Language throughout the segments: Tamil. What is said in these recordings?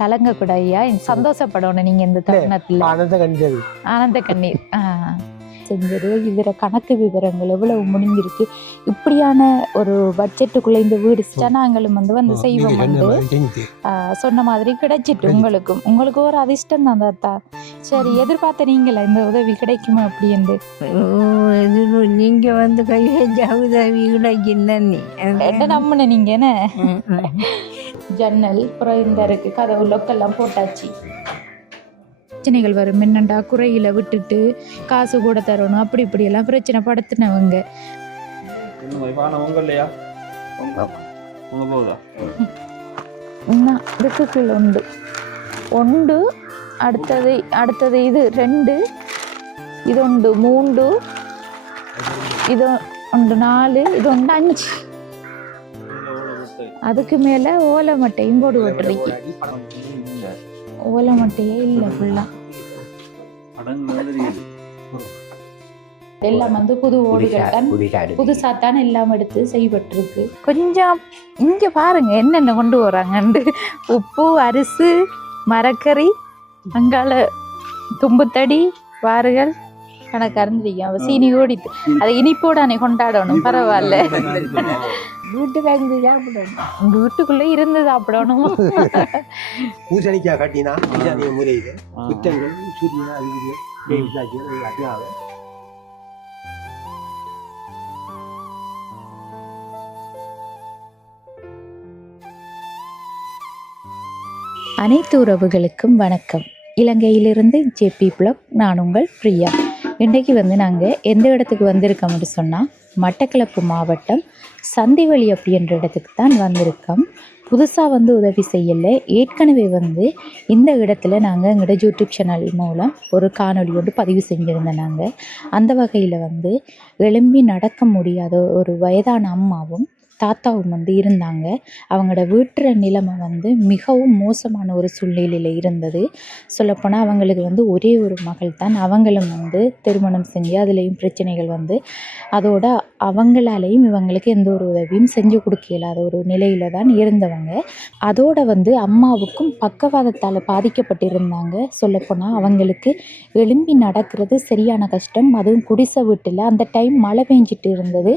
கலங்கக்கூடாது, சந்தோஷப்படணும் நீங்க இந்த தருணத்துல. ஆனந்த கண்ணீர் செஞ்சது. இவர கணக்கு விவரங்கள் எவ்வளவு முடிஞ்சிருக்கு. இப்படியான ஒரு பட்ஜெட்டுக்குள்ள இந்த வீடு நாங்களும் வந்து செய்வோம் வந்து சொன்ன மாதிரி கிடைச்சிட்டு உங்களுக்கு ஒரு அதிர்ஷ்டம் தான் தாத்தா. சரி, எதிர்பார்த்த நீங்களா இந்த உதவி கிடைக்குமா அப்படி என்று? நீங்க வந்து கையெழுத்த உதவி கிடைக்குன்னு நம்பின நீங்க என்ன? ஜன்னல் அப்புறம் இந்த இருக்கு கதவு லொக்கெல்லாம் போட்டாச்சு. பிரச்சனைகள் வரும் என்னண்டா குறையில விட்டுட்டு காசு கூட தரணும் அப்படி இப்படி எல்லாம் பிரச்சனை படுத்தினவங்க. உண்டு ஒன்று அடுத்தது இது 2 இது உண்டு 3 இது உண்டு 4 இது உண்டு 5. அதுக்கு மேல ஓலை மட்டையும் போடு விட்டுருக்கு. ஓலை மட்டையே இல்லை ஃபுல்லா. எல்லாம் வந்து புது ஓடுகள் தான், புதுசாத்தான் எல்லாம் எடுத்து செய்யப்பட்டிருக்கு. கொஞ்சம் இங்க பாருங்க என்னென்ன கொண்டு வராங்கண்டு. உப்பு, அரிசி, மரக்கறி, அங்கால தும்புத்தடி, வாறுகள் கணக்கு அறிஞ்சிருக்கேன். சீனி ஓடிட்டு அதை இனிப்போடானே கொண்டாடணும். பரவாயில்ல, வீட்டுக்குள்ள இருந்து சாப்பிடணும். பூசணிக்காய் கட்டினா முறையில் அனைத்து உறவுகளுக்கும் வணக்கம். இலங்கையிலிருந்து ஜேபி பிளாக். நான் உங்கள் பிரியா. இன்றைக்கு வந்து நாங்கள் எந்த இடத்துக்கு வந்திருக்கோம்னு சொன்னால் மட்டக்களப்பு மாவட்டம் சந்திவெளி அப்படின்ற இடத்துக்கு தான் வந்திருக்கோம். புதுசாக வந்து உதவி செய்யலை. ஏற்கனவே வந்து இந்த இடத்துல நாங்கள் எங்களோட யூடியூப் சேனல் மூலம் ஒரு காணொலி வந்து பதிவு செஞ்சுருந்தோம். நாங்கள் அந்த வகையில் வந்து எழும்பி நடக்க முடியாத ஒரு வயதான அம்மாவும் தாத்தாவும் வந்து இருந்தாங்க. அவங்களோட வீட்டு நிலைமை வந்து மிகவும் மோசமான ஒரு சூழ்நிலையில் இருந்தது. சொல்லப்போனால் அவங்களுக்கு வந்து ஒரே ஒரு மகள் தான். அவங்களும் வந்து திருமணம் செஞ்சு அதுலேயும் பிரச்சனைகள் வந்து அதோட அவங்களாலேயும் இவங்களுக்கு எந்த ஒரு உதவியும் செஞ்சு கொடுக்க இயலாத ஒரு நிலையில் தான் இருந்தவங்க. அதோட வந்து அம்மாவுக்கும் பக்கவாதத்தால் பாதிக்கப்பட்டிருந்தாங்க. சொல்லப்போனால் அவங்களுக்கு எழும்பி நடக்கிறது சரியான கஷ்டம். அதுவும் குடிசை வீட்டில் அந்த டைம் மழை பெஞ்சிட்டு இருந்தது.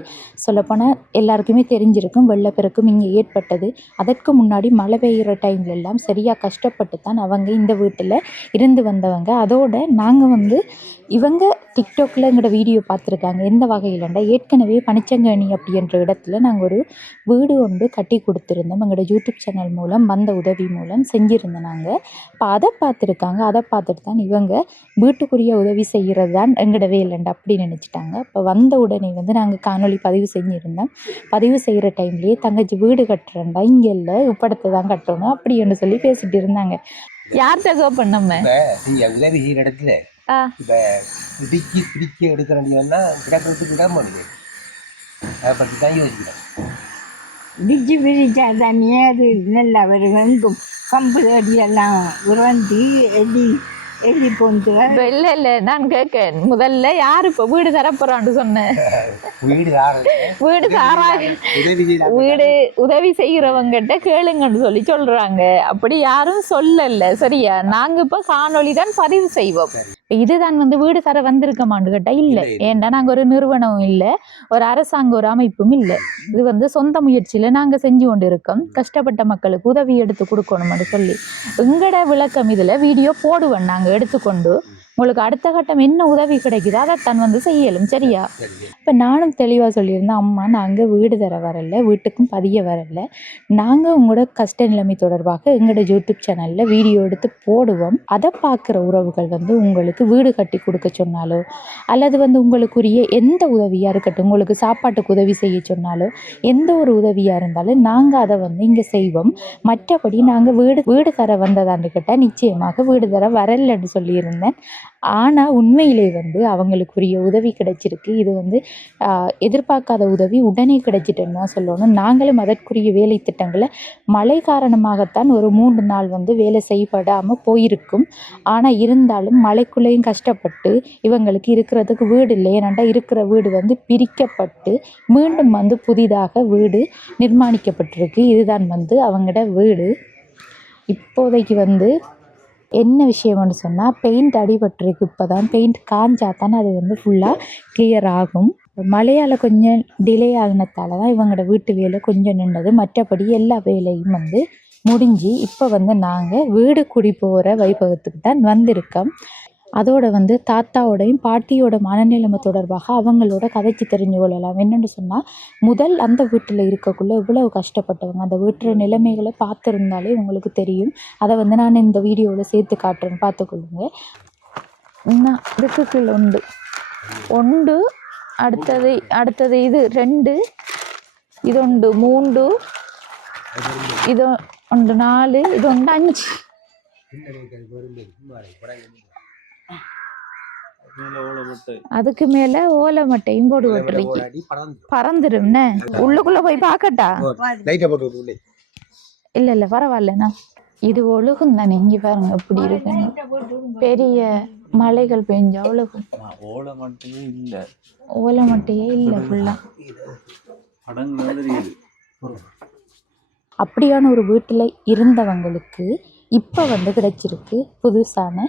சொல்லப்போனால் எல்லாருக்குமே தெரிஞ்சிருக்கும் வெள்ளப்பெருக்கும் இங்கே ஏற்பட்டது. அதற்கு முன்னாடி மழை பெய்கிற டைம்ல எல்லாம் சரியாக கஷ்டப்பட்டு தான் அவங்க இந்த வீட்டில் இருந்து வந்தவங்க. அதோட நாங்கள் வந்து இவங்க டிக்டாக்ல எங்களோட வீடியோ பார்த்துருக்காங்க. எந்த வகையிலண்டா ஏற்கனவே பனிச்சங்கனி அப்படின்ற இடத்துல நாங்கள் ஒரு வீடு ஒன்று கட்டி கொடுத்துருந்தோம். எங்களோட யூடியூப் சேனல் மூலம் வந்த உதவி மூலம் செஞ்சுருந்தோம் நாங்கள். இப்போ அதை பார்த்துருக்காங்க. அதை பார்த்துட்டு தான் இவங்க வீட்டுக்குரிய உதவி செய்கிறது தான் எங்களோட வேலைண்டா அப்படி நினச்சிட்டாங்க. இப்போ வந்த உடனே வந்து நாங்கள் காணொலி பதிவு செஞ்சுருந்தோம். பதிவு செய்கிற டைம்லேயே தங்கச்சி வீடு கட்டுறேன்டா இங்கே இல்லை இப்படத்தை தான் கட்டணும் அப்படின்னு சொல்லி பேசிட்டு இருந்தாங்க. யார்கிட்ட கோ பண்ணோம் உதவி செய்கிற இடத்துல இப்போ இடிக்கி பிடிக்க எடுக்கிறோம்னா கிடக்கிறதுக்கு விட முடியுது. அதை பற்றி தான் யோசிக்கிறேன். இடிச்சு பிரிச்சா தண்ணியே அது நல்லா வருவெங்கும் கம்பு அடியெல்லாம் உருவந்தி எலி போந்து. இல்லை நான் கேட்கேன் முதல்ல யார் இப்போ வீடு தரப்போறான்னு சொன்னேன். வீடு உதவி செய்கிறவங்கிட்ட கேளுங்கன்னு சொல்லி சொல்றாங்க. அப்படி யாரும் சொல்லல. சரியா, நாங்க இப்போ காணொலி தான் பதிவு செய்வோம். இதுதான் வந்து வீடு தர வந்திருக்கமான்னு கேட்டா இல்லை. ஏன்டா நாங்கள் ஒரு நிறுவனமும் இல்லை, ஒரு அரசாங்க ஒரு அமைப்பும் இல்லை. இது வந்து சொந்த முயற்சியில் நாங்கள் செஞ்சு கொண்டு இருக்கோம். கஷ்டப்பட்ட மக்களுக்கு உதவி எடுத்து கொடுக்கணும்னு சொல்லி எங்களோட விளக்கம் இதில் வீடியோ போடுவேன். நாங்கள் எடுத்துக்கொண்டு உங்களுக்கு அடுத்த கட்டம் என்ன உதவி கிடைக்குதோ அதைத்தான் வந்து செய்யலும். சரியா, இப்போ நானும் தெளிவாக சொல்லியிருந்தேன். அம்மா நாங்கள் வீடு தர வரல, வீட்டுக்கும் பதிய வரல. நாங்கள் உங்களோட கஷ்ட நிலைமை தொடர்பாக எங்களோட யூடியூப் சேனலில் வீடியோ எடுத்து போடுவோம். அதை பார்க்குற உறவுகள் வந்து உங்களுக்கு வீடு கட்டி கொடுக்க சொன்னாலோ அல்லது வந்து உங்களுக்குரிய எந்த உதவியாக இருக்கட்டும், உங்களுக்கு சாப்பாட்டுக்கு உதவி செய்ய சொன்னாலோ எந்த ஒரு உதவியாக இருந்தாலும் நாங்கள் அதை வந்து இங்கே செய்வோம். மற்றபடி நாங்கள் வீடு தர வந்ததான்னு கேட்டால் நிச்சயமாக வீடு தர வரலன்னு சொல்லியிருந்தேன். ஆனால் உண்மையிலே வந்து அவங்களுக்குரிய உதவி கிடைச்சிருக்கு. இது வந்து எதிர்பார்க்காத உதவி உடனே கிடைச்சிட்டுன்னு தான் சொல்லணும். நாங்களும் அதற்குரிய வேலை திட்டங்களை மழை காரணமாகத்தான் ஒரு 3 நாள் வந்து வேலை செய்யப்படாமல் போயிருக்கும். ஆனால் இருந்தாலும் மழைக்குள்ளேயும் கஷ்டப்பட்டு இவங்களுக்கு இருக்கிறதுக்கு வீடு இல்லை. ஏன்னாண்டா இருக்கிற வீடு வந்து பிரிக்கப்பட்டு மீண்டும் வந்து புதிதாக வீடு நிர்மாணிக்கப்பட்டிருக்கு. இதுதான் வந்து அவங்களோட வீடு. இப்போதைக்கு வந்து என்ன விஷயம்னு சொன்னால் பெயிண்ட் அடிபட்டிருக்கு. இப்போ தான் பெயிண்ட் காஞ்சா தான் அது வந்து ஃபுல்லாக கிளியர் ஆகும். மழையால் கொஞ்சம் டிலே ஆகினதால தான் இவங்களோட வீட்டு வேலை கொஞ்சம் நின்றது. மற்றபடி எல்லா வேலையும் வந்து முடிஞ்சு இப்போ வந்து நாங்கள் வீடு குடி போகிற வைபவத்துக்கு தான் வந்திருக்கோம். அதோட வந்து தாத்தாவோடையும் பாட்டியோட மனநிலைமை தொடர்பாக அவங்களோட கதைச்சி தெரிஞ்சு கொள்ளலாம். என்னென்னு சொன்னால் முதல் அந்த வீட்டில் இருக்கக்குள்ளே இவ்வளவு கஷ்டப்பட்டவங்க அந்த வீட்டில் நிலைமைகளை பார்த்துருந்தாலே உங்களுக்கு தெரியும். அதை வந்து நான் இந்த வீடியோவில் சேர்த்து காட்டுறேன், பார்த்துக்கொள்ளுங்க. இன்னும் இதுக்கு கீழே ஒன்று அடுத்தது இது 2, இது 3, இது 4, இது 5. அதுக்கு மேல ஓலை மட்டையும் போட்டு விட்டுருக்கு. பறந்துரும்னே. உள்ளுக்குள்ள போய் பாக்கட்டா? இல்ல பரவாயில்லண்ணா. இது ஒழுகும் தானே. இங்க பாருங்க எப்படி இருக்குன்னு. பெரிய மலைகள் பெஞ்சா ஒழுகும். ஓலை மட்டையே இல்ல ஃபுல்லா. அப்படியான ஒரு வீட்டில் இருந்தவங்களுக்கு இப்போ வந்து கிடைச்சிருக்கு புதுசான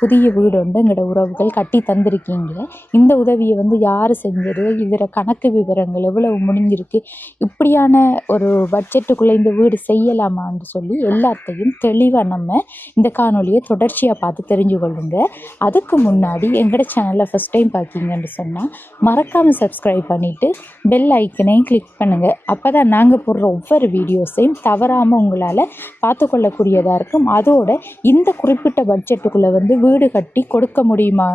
புதிய வீடு ஒன்று எங்களோட உறவுகள் கட்டி தந்திருக்கீங்க. இந்த உதவியை வந்து யார் செஞ்சது, இதில் கணக்கு விவரங்கள் எவ்வளவு முடிஞ்சிருக்கு, இப்படியான ஒரு பட்ஜெட்டுக்குள்ளே இந்த வீடு செய்யலாமான்னு சொல்லி எல்லாத்தையும் தெளிவாக நம்ம இந்த காணொலியை தொடர்ச்சியாக பார்த்து தெரிஞ்சு கொள்ளுங்க. அதுக்கு முன்னாடி எங்களோட சேனலில் ஃபஸ்ட் டைம் பார்க்கிங்கன்னு சொன்னால் மறக்காமல் சப்ஸ்கிரைப் பண்ணிவிட்டு பெல் ஐக்கனையும் கிளிக் பண்ணுங்கள். அப்போ தான் நாங்கள் போடுற ஒவ்வொரு வீடியோஸையும் தவறாமல் உங்களால் பார்த்து கொள்ளக்கூடியதாக இருக்கும். அதோட இந்த குறிப்பிட்ட பட்ஜெட்டுக்குள்ளே வந்து வீடு கட்டி கொடுக்க முடியுமா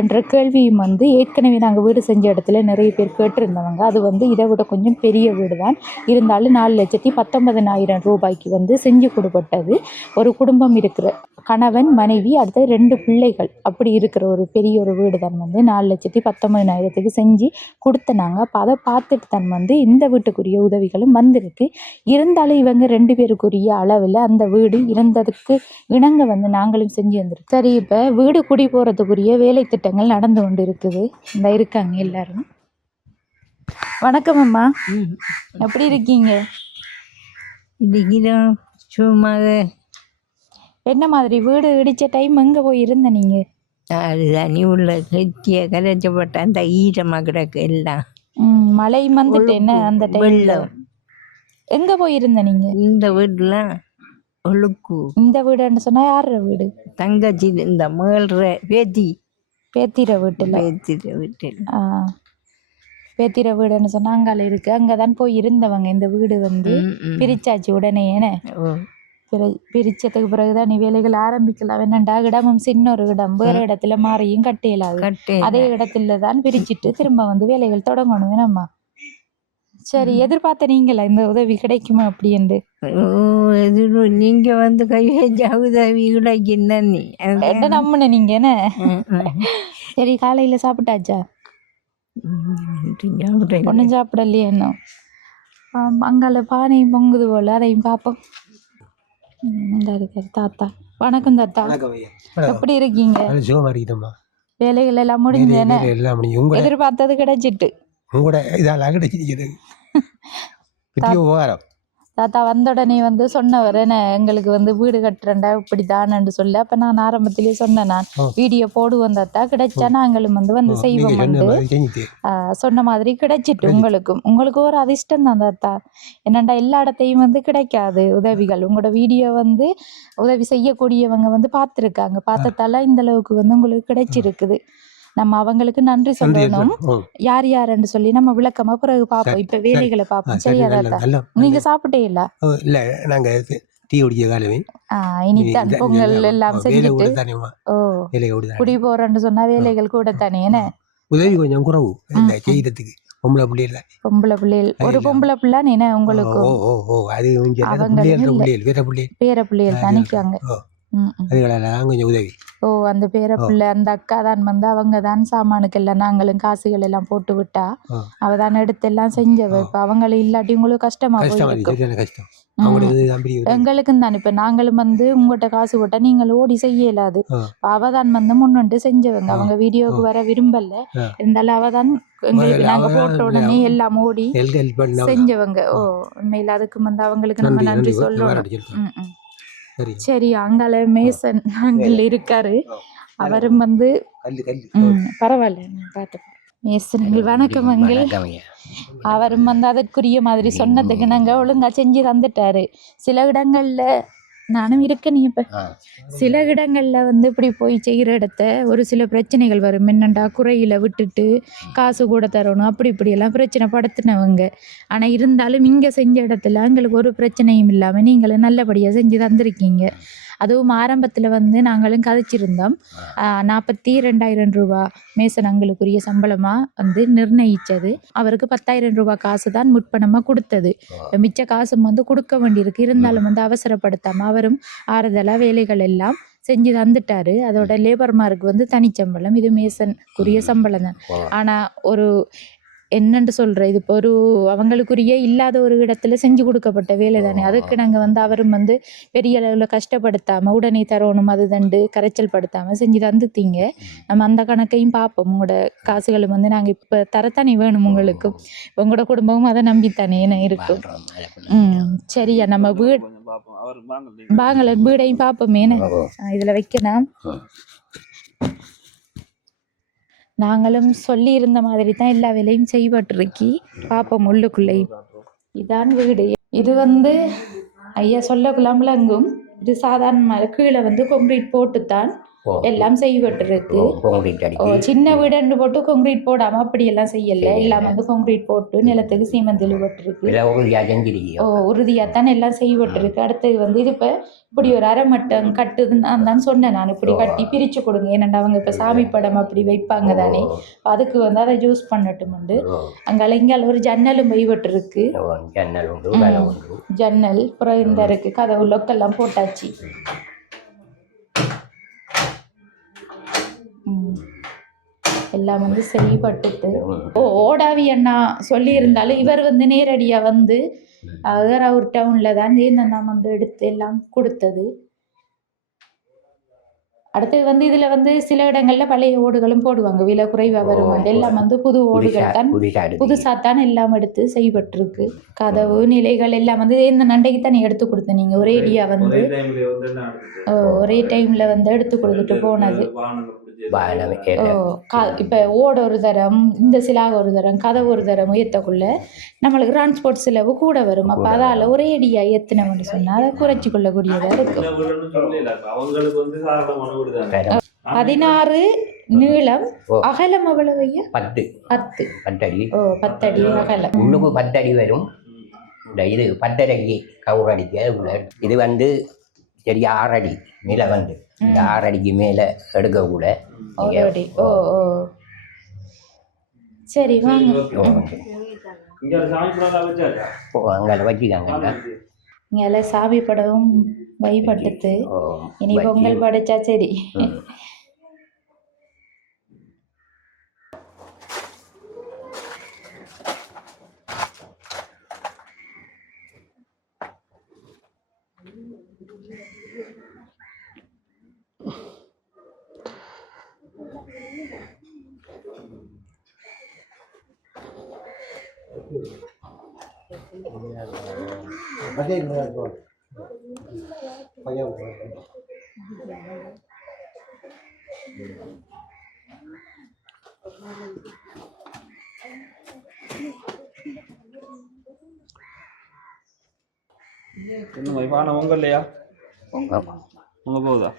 என்ற கேள்வியும் வந்து ஏற்கனவே நாங்கள் வீடு செஞ்ச இடத்துல நிறைய பேர் கேட்டிருந்தவங்க. அது வந்து இதை விட கொஞ்சம் பெரிய வீடு தான் இருந்தாலும் 4,19,000 ரூபாய்க்கு வந்து செஞ்சு கொடுப்பட்டது. ஒரு குடும்பம் இருக்கிற கணவன் மனைவி அடுத்த 2 பிள்ளைகள் அப்படி இருக்கிற ஒரு பெரிய ஒரு வீடு தான் வந்து 4,19,000க்கு செஞ்சு கொடுத்தனாங்க. அப்போ அதை பார்த்துட்டு தான் வந்து இந்த வீட்டுக்குரிய உதவிகளும் வந்திருக்கு. இருந்தாலும் இவங்க 2 பேருக்குரிய அளவில் அந்த வீடு இருந்ததுக்கு இணங்க வந்து நாங்களும் செஞ்சு வந்திருக்கோம். சரி, இப்போ வீடு குடி போகிறதுக்குரிய வேலை திட்டங்கள் நடந்து கொண்டு இருக்குது. இந்த இருக்காங்க எல்லாரும். வணக்கம் அம்மா, எப்படி இருக்கீங்க? இன்னைக்கு சும்மா என்ன மாதிரி வீடு இடித்த டைம் எங்கே போய் இருந்த நீங்கள்? அது தண்ணி உள்ள கெட்டிய கரைச்சப்பட்ட அந்த ஈரமாக கிடக்கு எல்லாம். மழை வந்துட்டு என்ன அந்த டைம் எங்கே போயிருந்த நீங்கள்? இந்த வீடுலாம் ஒழுக்கு. இந்த வீடுன்னு சொன்னால் யார் வீடு? தங்கச்சி இந்த மேல்ற பேத்திர வீட்டில். பேத்திர வீடுன்னு சொன்னால் அங்கால இருக்குது. அங்கே தான் போய் இருந்தவங்க. இந்த வீடு வந்து பிரிச்சாச்சு உடனே. ஏன்னா பிரிச்சதுக்கு பிறகுதான் நீ வேலைகள் ஆரம்பிக்கலாம். என்னண்டா இடமும் சின்ன ஒரு இடம், வேற இடத்துல மாறியும் கட்டையிலாது. அதே இடத்துல தான் பிரிச்சுட்டு திரும்ப வந்து வேலைகள் தொடங்கணும். வேணாம்மா? சரி, எதிர்பார்த்த நீங்களா இந்த உதவி கிடைக்குமா அப்படி என்று? நீங்க வந்து கையெஞ்சா உதவி கிடைக்குன்னு என்ன நம்புன நீங்க? என்ன சரி, காலையில சாப்பிட்டாச்சா? ஒன்றும் சாப்பிடலையே இன்னும். அங்கால பானையும் பொங்குது போல, அதையும் பார்ப்போம். இந்த இருக்காரு தாத்தா. வணக்கம் தாத்தா, எப்படி இருக்கீங்க? வேலைகள் எல்லாம் முடிஞ்சு? எதிர்பார்த்தது கிடைச்சிட்டு தாத்தா வந்த உடனே வந்து சொன்னவர் என்ன எங்களுக்கு வந்து வீடு கட்டுறேன்டா இப்படி தானு சொல்லி. அப்போ நான் ஆரம்பத்திலேயே சொன்னேன், நான் வீடியோ போடுவோம் தாத்தா, கிடைச்சா நாங்களும் வந்து செய்வோம் வந்து சொன்ன மாதிரி கிடைச்சிட்டு உங்களுக்கும் ஒரு அதிர்ஷ்டம் தான் தாத்தா. என்னண்டா எல்லா இடத்தையும் வந்து கிடைக்காது உதவிகள். உங்களோட வீடியோ வந்து உதவி செய்யக்கூடியவங்க வந்து பார்த்துருக்காங்க. பார்த்ததால இந்த அளவுக்கு வந்து உங்களுக்கு கிடைச்சிருக்குது. நம்ம அவங்களுக்கு நன்றி சொல்லணும். யார் யாருன்னு சொல்லி நம்ம விளக்கமா பிறகு பார்ப்போம். இப்ப வேலைகளை பார்ப்போம். சரியா தாத்தா? நீங்க சாப்பிட்டே இல்ல? இனித்தான் பொங்கல் எல்லாம் செஞ்சுட்டு குடி போறேன்னு சொன்னா வேலைகள் கூட தானே. என்ன உதவி கொஞ்சம் குறவு செய்யறதுக்கு. பொம்பளை பிள்ளைகள் ஒரு பொம்பளை பிள்ளை என்ன உங்களுக்கு? பேர பிள்ளைகள் தனிக்காங்க. கொஞ்சம் உதவி. அந்த பேர பிள்ளை அந்த அக்கா தான் வந்து அவங்க தான் சாமானுக்கு எல்லாம் நாங்களும் காசுகள் எல்லாம் போட்டு விட்டா அவ தான் எடுத்து எல்லாம் செஞ்சவ. இப்ப அவங்களும் இல்லாட்டி உங்களுக்கு கஷ்டமா போயிருக்கும். எங்களுக்கும் தான். இப்ப நாங்களும் வந்து உங்கள்கிட்ட காசு போட்டா நீங்கள் ஓடி செய்ய இயலாது. அவதான் வந்து முன்னிட்டு செஞ்சவங்க. அவங்க வீடியோவுக்கு வர விரும்பல, இருந்தாலும் அவதான் எங்களுக்கு நாங்க போட்ட உடனே எல்லாம் ஓடி செஞ்சவங்க. உண்மையில அதுக்கு வந்து அவங்களுக்கு நம்ம நன்றி சொல்லணும். சரி சரி அங்கால மேசன் அங்கிள் இருக்காரு. அவரும் வந்து கல்லு கல்லு பரவாயில்ல நான் பார்த்துக்கிறேன். மேசனங்கள் வணக்கம் அங்கிள். அவரும் வந்து அதற்குரிய மாதிரி சொன்னதுக்கு நாங்கள் ஒழுங்கா செஞ்சு தந்துட்டாரு. சில இடங்கள்ல நானும் இருக்கேன். இப்போ சில இடங்கள்ல வந்து இப்படி போய் செய்கிற இடத்த ஒரு சில பிரச்சனைகள் வரும். என்னண்டா குறையில விட்டுட்டு காசு கூட தரணும் அப்படி இப்படியெல்லாம் பிரச்சனை படுத்தினவங்க. ஆனால் இருந்தாலும் இங்கே செஞ்ச இடத்துல எங்களுக்கு ஒரு பிரச்சனையும் இல்லாமல் நீங்களும் நல்லபடியாக செஞ்சு தந்திருக்கீங்க. அதுவும் ஆரம்பத்தில் வந்து நாங்களும் கதைச்சிருந்தோம். 42,000 ரூபா மேசன் அங்களுக்குரிய சம்பளமாக வந்து நிர்ணயித்தது. அவருக்கு 10,000 ரூபா காசு தான் முற்பணமாக கொடுத்தது. மிச்ச காசும் வந்து கொடுக்க வேண்டியிருக்கு. இருந்தாலும் வந்து அவசரப்படுத்தாமல் அவரும் ஆறுதலாக வேலைகள் எல்லாம் செஞ்சு தந்துட்டாரு. அதோட லேபர்மாருக்கு வந்து தனிச்சம்பளம், இது மேசனுக்குரிய சம்பளம் தான். ஆனால் ஒரு என்னென்று சொல்கிற இது இப்போ ஒரு அவங்களுக்குரிய இல்லாத ஒரு இடத்துல செஞ்சு கொடுக்கப்பட்ட வேலை தானே. அதுக்கு நாங்கள் வந்து அவரும் வந்து பெரிய அளவில் கஷ்டப்படுத்தாமல் உடனே தரணும் அது தண்டு கரைச்சல் படுத்தாமல் செஞ்சு தந்துத்தீங்க. நம்ம அந்த கணக்கையும் பார்ப்போம். உங்களோட காசுகளும் வந்து நாங்கள் இப்போ தரத்தானே வேணும் உங்களுக்கு. உங்களோட குடும்பமும் அதை நம்பித்தானே என்ன இருக்கும். சரியா நம்ம வாங்கல வீடையும் பார்ப்போமே இதில் வைக்கணும். நாங்களும் சொல்லி இருந்த மாதிரி தான் எல்லா வேலையும் செய்யப்பட்டிருக்கி. பார்ப்போம் உள்ளுக்குள்ளேயும். இதான் வீடு. இது வந்து ஐயா சொல்லக்குள்ளாமல் அங்கும் இது சாதாரண கீழே வந்து கொங்கிரீட் போட்டுத்தான் எல்லாம் செய்யப்பட்டிருக்கு. சின்ன வீடு போட்டு கொங்கிரீட் போடாம அப்படி எல்லாம் செய்யல. எல்லாம் வந்து கொங்கிரீட் போட்டு நிலத்துக்கு சீமெண்ட் இழுபட்டிருக்கு. உறுதியாத்தான் எல்லாம் செய்யப்பட்டிருக்கு. அடுத்தது வந்து இது இப்ப இப்படி ஒரு அரை மட்டம் கட்டுதுன்னு தான் சொன்னேன் நான். இப்படி கட்டி பிரிச்சு கொடுங்க. ஏன்னா அவங்க இப்ப சாமி படம் அப்படி வைப்பாங்க தானே. அதுக்கு வந்து அதை யூஸ் பண்ணட்டும். அங்கால இங்கால ஒரு ஜன்னலும் வைவட்டிருக்கு. ஜன்னல் அப்புறம் இந்த இருக்கு கதவு லொக்கெல்லாம் போட்டாச்சு. எல்லாம் வந்து செய்யப்பட்டுட்டு ஓடாவி அண்ணா சொல்லியிருந்தாலும் இவர் வந்து நேரடியாக வந்து அவர் டவுனில் தான் நான் வந்து எடுத்து எல்லாம் கொடுத்தது. அடுத்தது வந்து இதில் வந்து சில இடங்களில் பழைய ஓடுகளும் போடுவாங்க. விலை குறைவாக வரும். எல்லாம் வந்து புது ஓடுகள் தான் புதுசாகத்தான் எல்லாம் எடுத்து செய்யப்பட்டிருக்கு. கதவு நிலைகள் எல்லாம் வந்து இந்த நண்டைக்கு தான் எடுத்து கொடுத்தேன். நீங்கள் ஒரேடியாக வந்து ஒரே டைமில் வந்து எடுத்து கொடுத்துட்டு போனது. இப்போ ஓட ஒரு தரம், இந்த சிலாக ஒரு தரம், கதவு ஒரு தரம் ஏற்றக்குள்ள நம்மளுக்கு டிரான்ஸ்போர்ட் செலவு கூட வரும். அப்போ அதால் ஒரே அடியாக ஏற்றினோம்னு சொன்னால் அதை குறைச்சி கொள்ளக்கூடியதாக இருக்கும். 16 நீளம், அகலம் எவ்வளவு? 10 அடி அகலம். உள்ளுக்கு 10 அடி வரும். இது 10 அடி கவுர் அடிக்க. இது வந்து சரி 6 அடி நிலை வந்து 6 அடிக்கு மேலே எடுக்க கூட. சரி வாங்க. அங்கே வச்சுக்காங்க. இங்கே சாமி படமும் வைப்பட்டுத்து. இனி பொங்கல் படைச்சா சரி. உங்க இல்லையா உங்க போகுதா?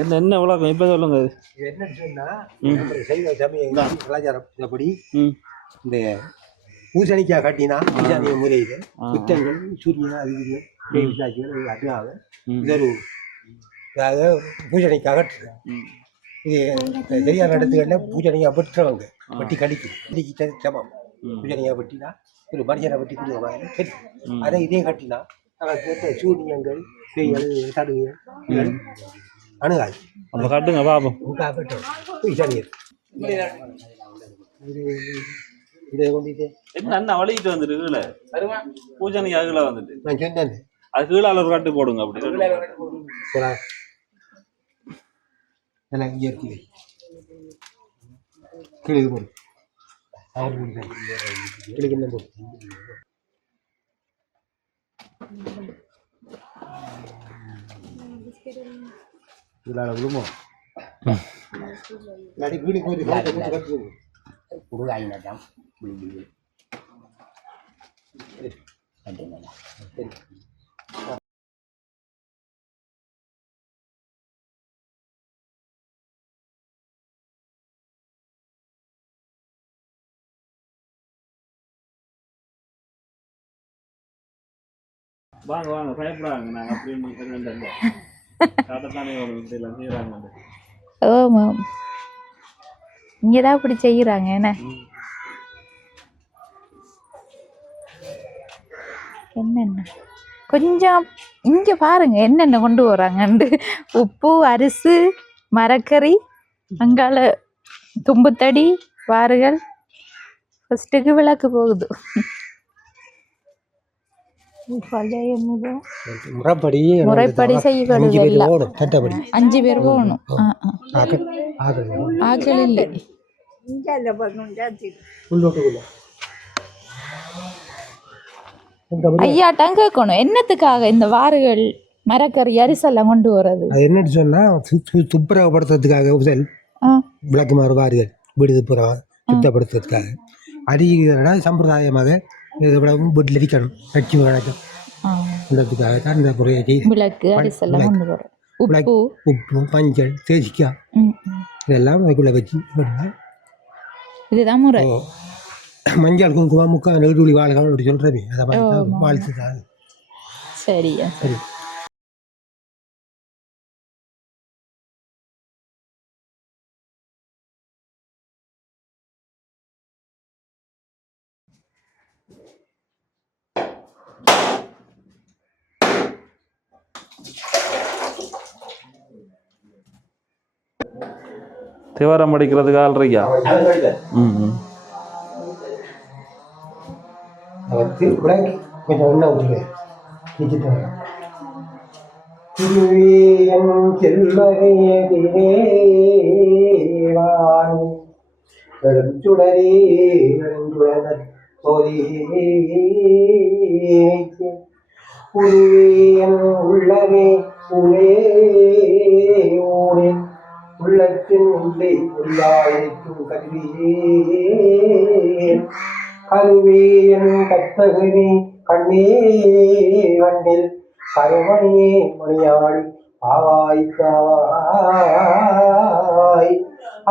என்ன உலகம் இப்ப சொல்லுங்க. என்னன்னு சொன்னா சைவ சமய கலாச்சாரப்படி இந்த பூசணிக்காய் கட்டினா பூசானிய முறையில் புத்தங்கள் சூரியன் அதிகம் அதுவாக இதொரு பூசணிக்காய் கட்டுறேன். இது சரியான இடத்துக்கள்ல பூசணிக்காய் வெட்டுறவங்க வெட்டி கடிக்கு சமம். பூசணிக்காய் வெட்டினா ஒரு மனுஷனை வெட்டி கொடுக்குற மாதிரி சரி. அதை இதே கட்டினா கேட்ட சூரியங்கள் பெய்யல் தடுகள் அணுகாது. நம்ம கட்டுங்க பாப்போம். என்ன வலிக்கிட்டு வந்துட்டு பூஜனைக்கு அகல வந்துட்டு நான் சொன்னேன் அது கீழால ஒரு கட்டு போடுங்க. அப்படி கீழே போடு. உருவாயினதான் வாங்க வாங்க பயப்படாங்க நாங்க அப்படின்னு காட்டத்தானே இப்படி எல்லாம் செய்யறாங்க. ஆமாம், இங்கே தான் இப்படி செய்கிறாங்க என்ன. என்னென்ன கொஞ்சம் இங்கே பாருங்க என்னென்ன கொண்டு வராங்கண்டு. உப்பு, அரிசி, மரக்கறி, அங்கால தும்புத்தடி, வாறுகள். ஃபஸ்ட்டுக்கு விளக்கு போகுது. பழைய முதல் முறைப்படி முறைப்படி செய்யப்படுது எல்லாம். ஓடும் சட்டப்படி 5 பேர் போகணும். ஆக்கள் இல்லை. உள்ளோட்டுக்குள்ள ஐயாட்டம் கேட்கணும் என்னத்துக்காக இந்த வாறுகள், மரக்கறி, அரிசெல்லாம் கொண்டு வர்றது. அது என்னன்னு சொன்னா துப்புரவுப்படுத்துறதுக்காக முதல் விளக்கு மாறு வாரிகள் வீடு துப்புரவா சுத்தப்படுத்துறதுக்காக அடிக்கிறதா சம்பிரதாயமாக வீட்டில் இருக்கணும் கட்சி வழக்கம் உள்ளதுக்காக தான் இந்த முறையை விளக்கு, அரிசெல்லாம் கொண்டு வரும். உப்பு, உப்பு, மஞ்சள், தேசிக்காய் இதெல்லாம் அதுக்குள்ளே வச்சு இதுதான் முறை. மஞ்சள், குங்குமம், முக்கால் நெடுவழி வாழ்கள் அப்படி சொல்கிறமே அதை மாதிரி வாழ்த்து தான். சரியா சரி. தேவாரம் படிக்கிறதுக்கு ஆள்றியா? கொஞ்சம் ஒன்றா விட்டுருவேன். உள்ளவே உள்ளத்தின் உள்ளே உள்ளாயிருக்கும் கருவேன் கற்பகனே கண்ணே கண்ணில் கருமணியே மணியாடி பாவாய்க்காவாய்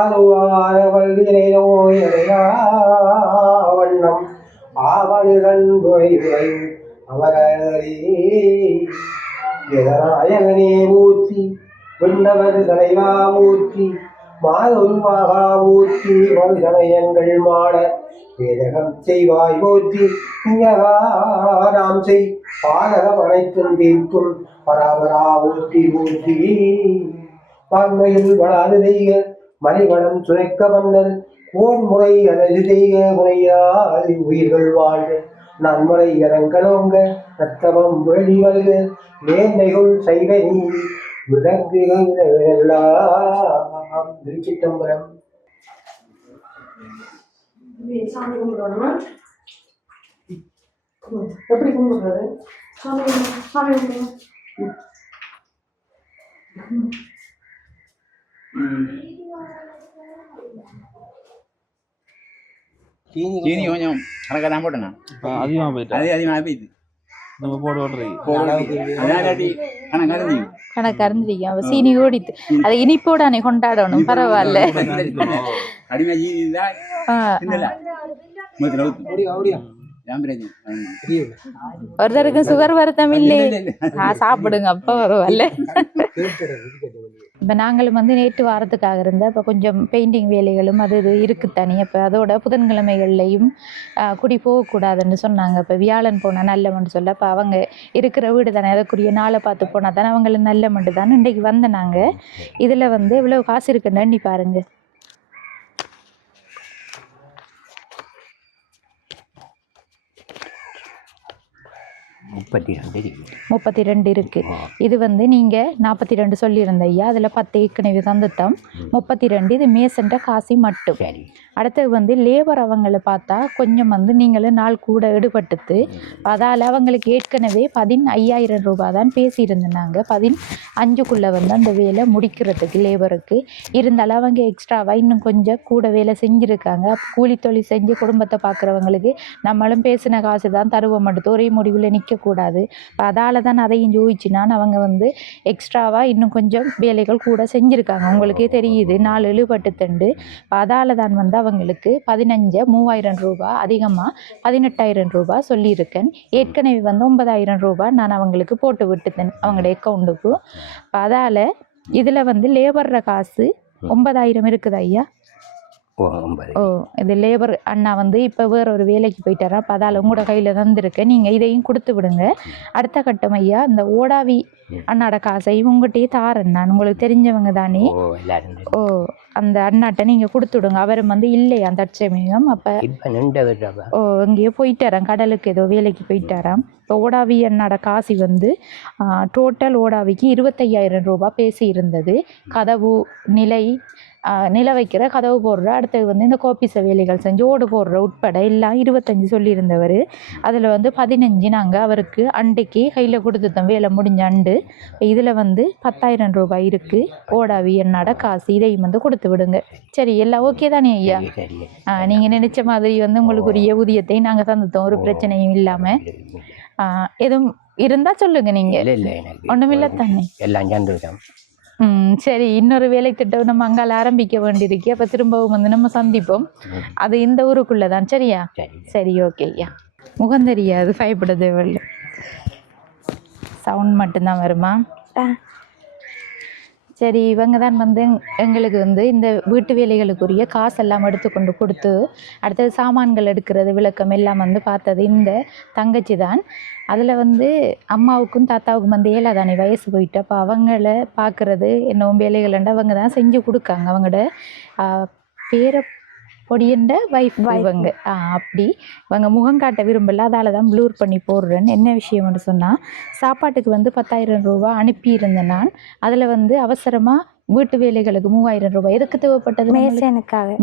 அருவார வல்வினை நோயடையா வண்ணம் ஆவணிகள் நுழைவுரை அவரே ஜெகநாயகனே மூர்த்தி விண்ணவர் தலைவா மூர்த்தி மாதொரு மகா மூர்த்தி மறுசமயங்கள் மாட வேதகம் செய்வாய் மூர்த்தி நாம் செய் பாதகம் அனைத்தும் தீர்க்கும் பராபரா மூர்த்தி மூர்த்தி பான்மையில் வளாது செய்க மலைவளம் சுரைக்க மன்னர் கோன்முறை அழகு செய்க முறையாதி உயிர்கள் வாழ்க நன்முறை இறங்கலோங்க நத்தவம் வெளிவல்க மேன்மைகள் செய்க நீ விளங்குகளெல்லாம் திருச்சிட்டம்பரம். சாமி கும்பிடணுமா? எப்படி கும்பிடுறது? சாமி சாமி கும்பிடுங்க. சீனி கொஞ்சம் கணக்காக தான் போட்டேண்ணா. அதிகமாக போயிட்டு அதிகமாக போயிடுது. நம்ம போட ஓட்டுறீங்க கணக்கு அறிஞ்சிருக்கேன். அவள் சீனி ஓடித்து அதை இனிப்போட அன்னை கொண்டாடணும். பரவாயில்ல. அடிமை சீனி ஒருத்தருக்கும் சுகர் வருத்தம் இல்லை. சாப்பிடுங்க அப்ப பரவாயில்ல. இப்போ நாங்களும் நேற்று வாரத்துக்காக இருந்தேன். இப்போ கொஞ்சம் பெயிண்டிங் வேலைகளும் அது இது இருக்குத்தானே. அப்போ அதோட புதன்கிழமைகள்லையும் குடி போகக்கூடாதுன்னு சொன்னாங்க. இப்போ வியாழன் போனால் நல்லமன்னு சொல்ல, அப்போ அவங்க இருக்கிற வீடு தானே, அதற்குரிய நாளை பார்த்து போனால் தானே அவங்களுக்கு நல்லமண்டு தானே. இன்றைக்கு வந்த நாங்கள் இதில் இவ்வளோ காசு இருக்குன்னு எண்ணி பாருங்க. 32 இருக்கு. 32 இருக்குது. இது வந்து நீங்கள் 42 சொல்லியிருந்த ஐயா, அதில் 10 ஏற்கனவே தந்துட்டோம். 32 இது மேசன்ற காசி மட்டும். சரி. அடுத்தது வந்து லேபர் அவங்கள பார்த்தா கொஞ்சம் வந்து நீங்களும் நாள் கூட எடுபட்டுது. அதால் அவங்களுக்கு ஏற்கனவே 15,000 ரூபாய் தான் பேசியிருந்தாங்க. 15க்குள்ளே வந்து அந்த வேலை முடிக்கிறதுக்கு லேபருக்கு. இருந்தாலும் அவங்க எக்ஸ்ட்ராவாக இன்னும் கொஞ்சம் கூட வேலை செஞ்சுருக்காங்க. கூலி தொழில் செஞ்சு குடும்பத்தை பார்க்குறவங்களுக்கு நம்மளும் பேசின காசு தான் தருவோம் மட்டும் ஒரே முடிவில் நிற்கக்கூடாது. அதால் தான் அதையும் யோசிச்சுனான் அவங்க வந்து எக்ஸ்ட்ராவாக இன்னும் கொஞ்சம் வேலைகள் கூட செஞ்சுருக்காங்க. உங்களுக்கே தெரியுது 4 இழுபட்டுத்தண்டு. அதால் தான் வந்து அவங்களுக்கு 3,000 ரூபாய் அதிகமாக 18,000 ரூபாய் சொல்லியிருக்கேன். ஏற்கனவே வந்து 9,000 ரூபாய் நான் அவங்களுக்கு போட்டு விட்டுத்தேன் அவங்களோட அக்கௌண்ட்டுக்கு. அதால் இதில் வந்து லேபர்ற காசு 9,000 இருக்குது ஐயா. ஓ, இது லேபர் அண்ணா வந்து இப்போ வேற ஒரு வேலைக்கு போயிட்டாரா, அப்போ அதால் உங்களோட கையில் தந்துருக்கேன். நீங்கள் இதையும் கொடுத்து விடுங்க. அடுத்த கட்டம் ஐயா, இந்த ஓடாவி அண்ணாட காசை இவங்ககிட்டயே தாரேன் நான், உங்களுக்கு தெரிஞ்சவங்க தானே. ஓ, அந்த அண்ணாட்ட நீங்கள் கொடுத்து விடுங்க. அவரும் வந்து இல்லையா அந்த தற்சமயம். அப்போ ஓ, எங்கேயோ போயிட்டாராம், கடலுக்கு ஏதோ வேலைக்கு போயிட்டாராம். இப்போ ஓடாவி அண்ணாட காசு வந்து டோட்டல் ஓடாவிக்கு 25,000 ரூபாய் பேசி இருந்தது. கதவு நில வைக்கிற கதவு போடுற, அடுத்தது வந்து இந்த கோபிச வேலைகள் செஞ்சு ஓடு போடுற உட்பட எல்லாம் 25 சொல்லியிருந்தவர். அதில் வந்து 15 நாங்கள் அவருக்கு அண்டைக்கு கையில் கொடுத்துட்டோம் வேலை முடிஞ்ச அண்டு. இதில் வந்து 10,000 ரூபாய் இருக்குது ஓடாவி என்னோட காசு. இதையும் வந்து கொடுத்து விடுங்க. சரி, எல்லாம் ஓகே தானே ஐயா? நீங்கள் நினச்ச மாதிரி வந்து உங்களுக்கு உரிய ஊதியத்தை நாங்கள் தந்துட்டோம், ஒரு பிரச்சனையும் இல்லாமல். எதுவும் இருந்தால் சொல்லுங்கள் நீங்கள். ஒன்றுமில்லை தானே? எல்லாம் சேர்ந்துருக்கோம். சரி, இன்னொரு வேலை திட்டம் நம்ம அங்கால ஆரம்பிக்க வேண்டியிருக்கு. அப்போ திரும்பவும் வந்து நம்ம சந்திப்போம். அது இந்த ஊருக்குள்ளே தான். சரியா? சரி, ஓகே ஐயா. முகம் தெரியாது, பயப்பட தேவையில்லை. சவுண்ட் மட்டும்தான் வருமா? சரி, இவங்க தான் வந்து எங்களுக்கு வந்து இந்த வீட்டு வேலைகளுக்குரிய காசெல்லாம் எடுத்துக்கொண்டு கொடுத்து அடுத்தது சாமான்கள் எடுக்கிறது விளக்கம் எல்லாம் வந்து பார்த்தது இந்த தங்கச்சி தான். அதில் வந்து அம்மாவுக்கும் தாத்தாவுக்கும் வந்து 7 தானே வயசு போயிட்டு, அப்போ அவங்கள பார்க்குறது என்னவும் வேலைகள்ண்டு அவங்க தான் செஞ்சு கொடுக்காங்க. அவங்களோட பேரை பொடியண்ட வைஃப் இவங்க. அப்படி இவங்க முகம் காட்ட விரும்பல, அதால் தான் ப்ளூர் பண்ணி போடுறேன்னு. என்ன விஷயம்னு சொன்னால், சாப்பாட்டுக்கு வந்து 10,000 ரூபாய் அனுப்பியிருந்தேன் நான். அதில் வந்து அவசரமாக வீட்டு வேலைகளுக்கு 3,000 ரூபாய் எதுக்கு தேவைப்பட்டது?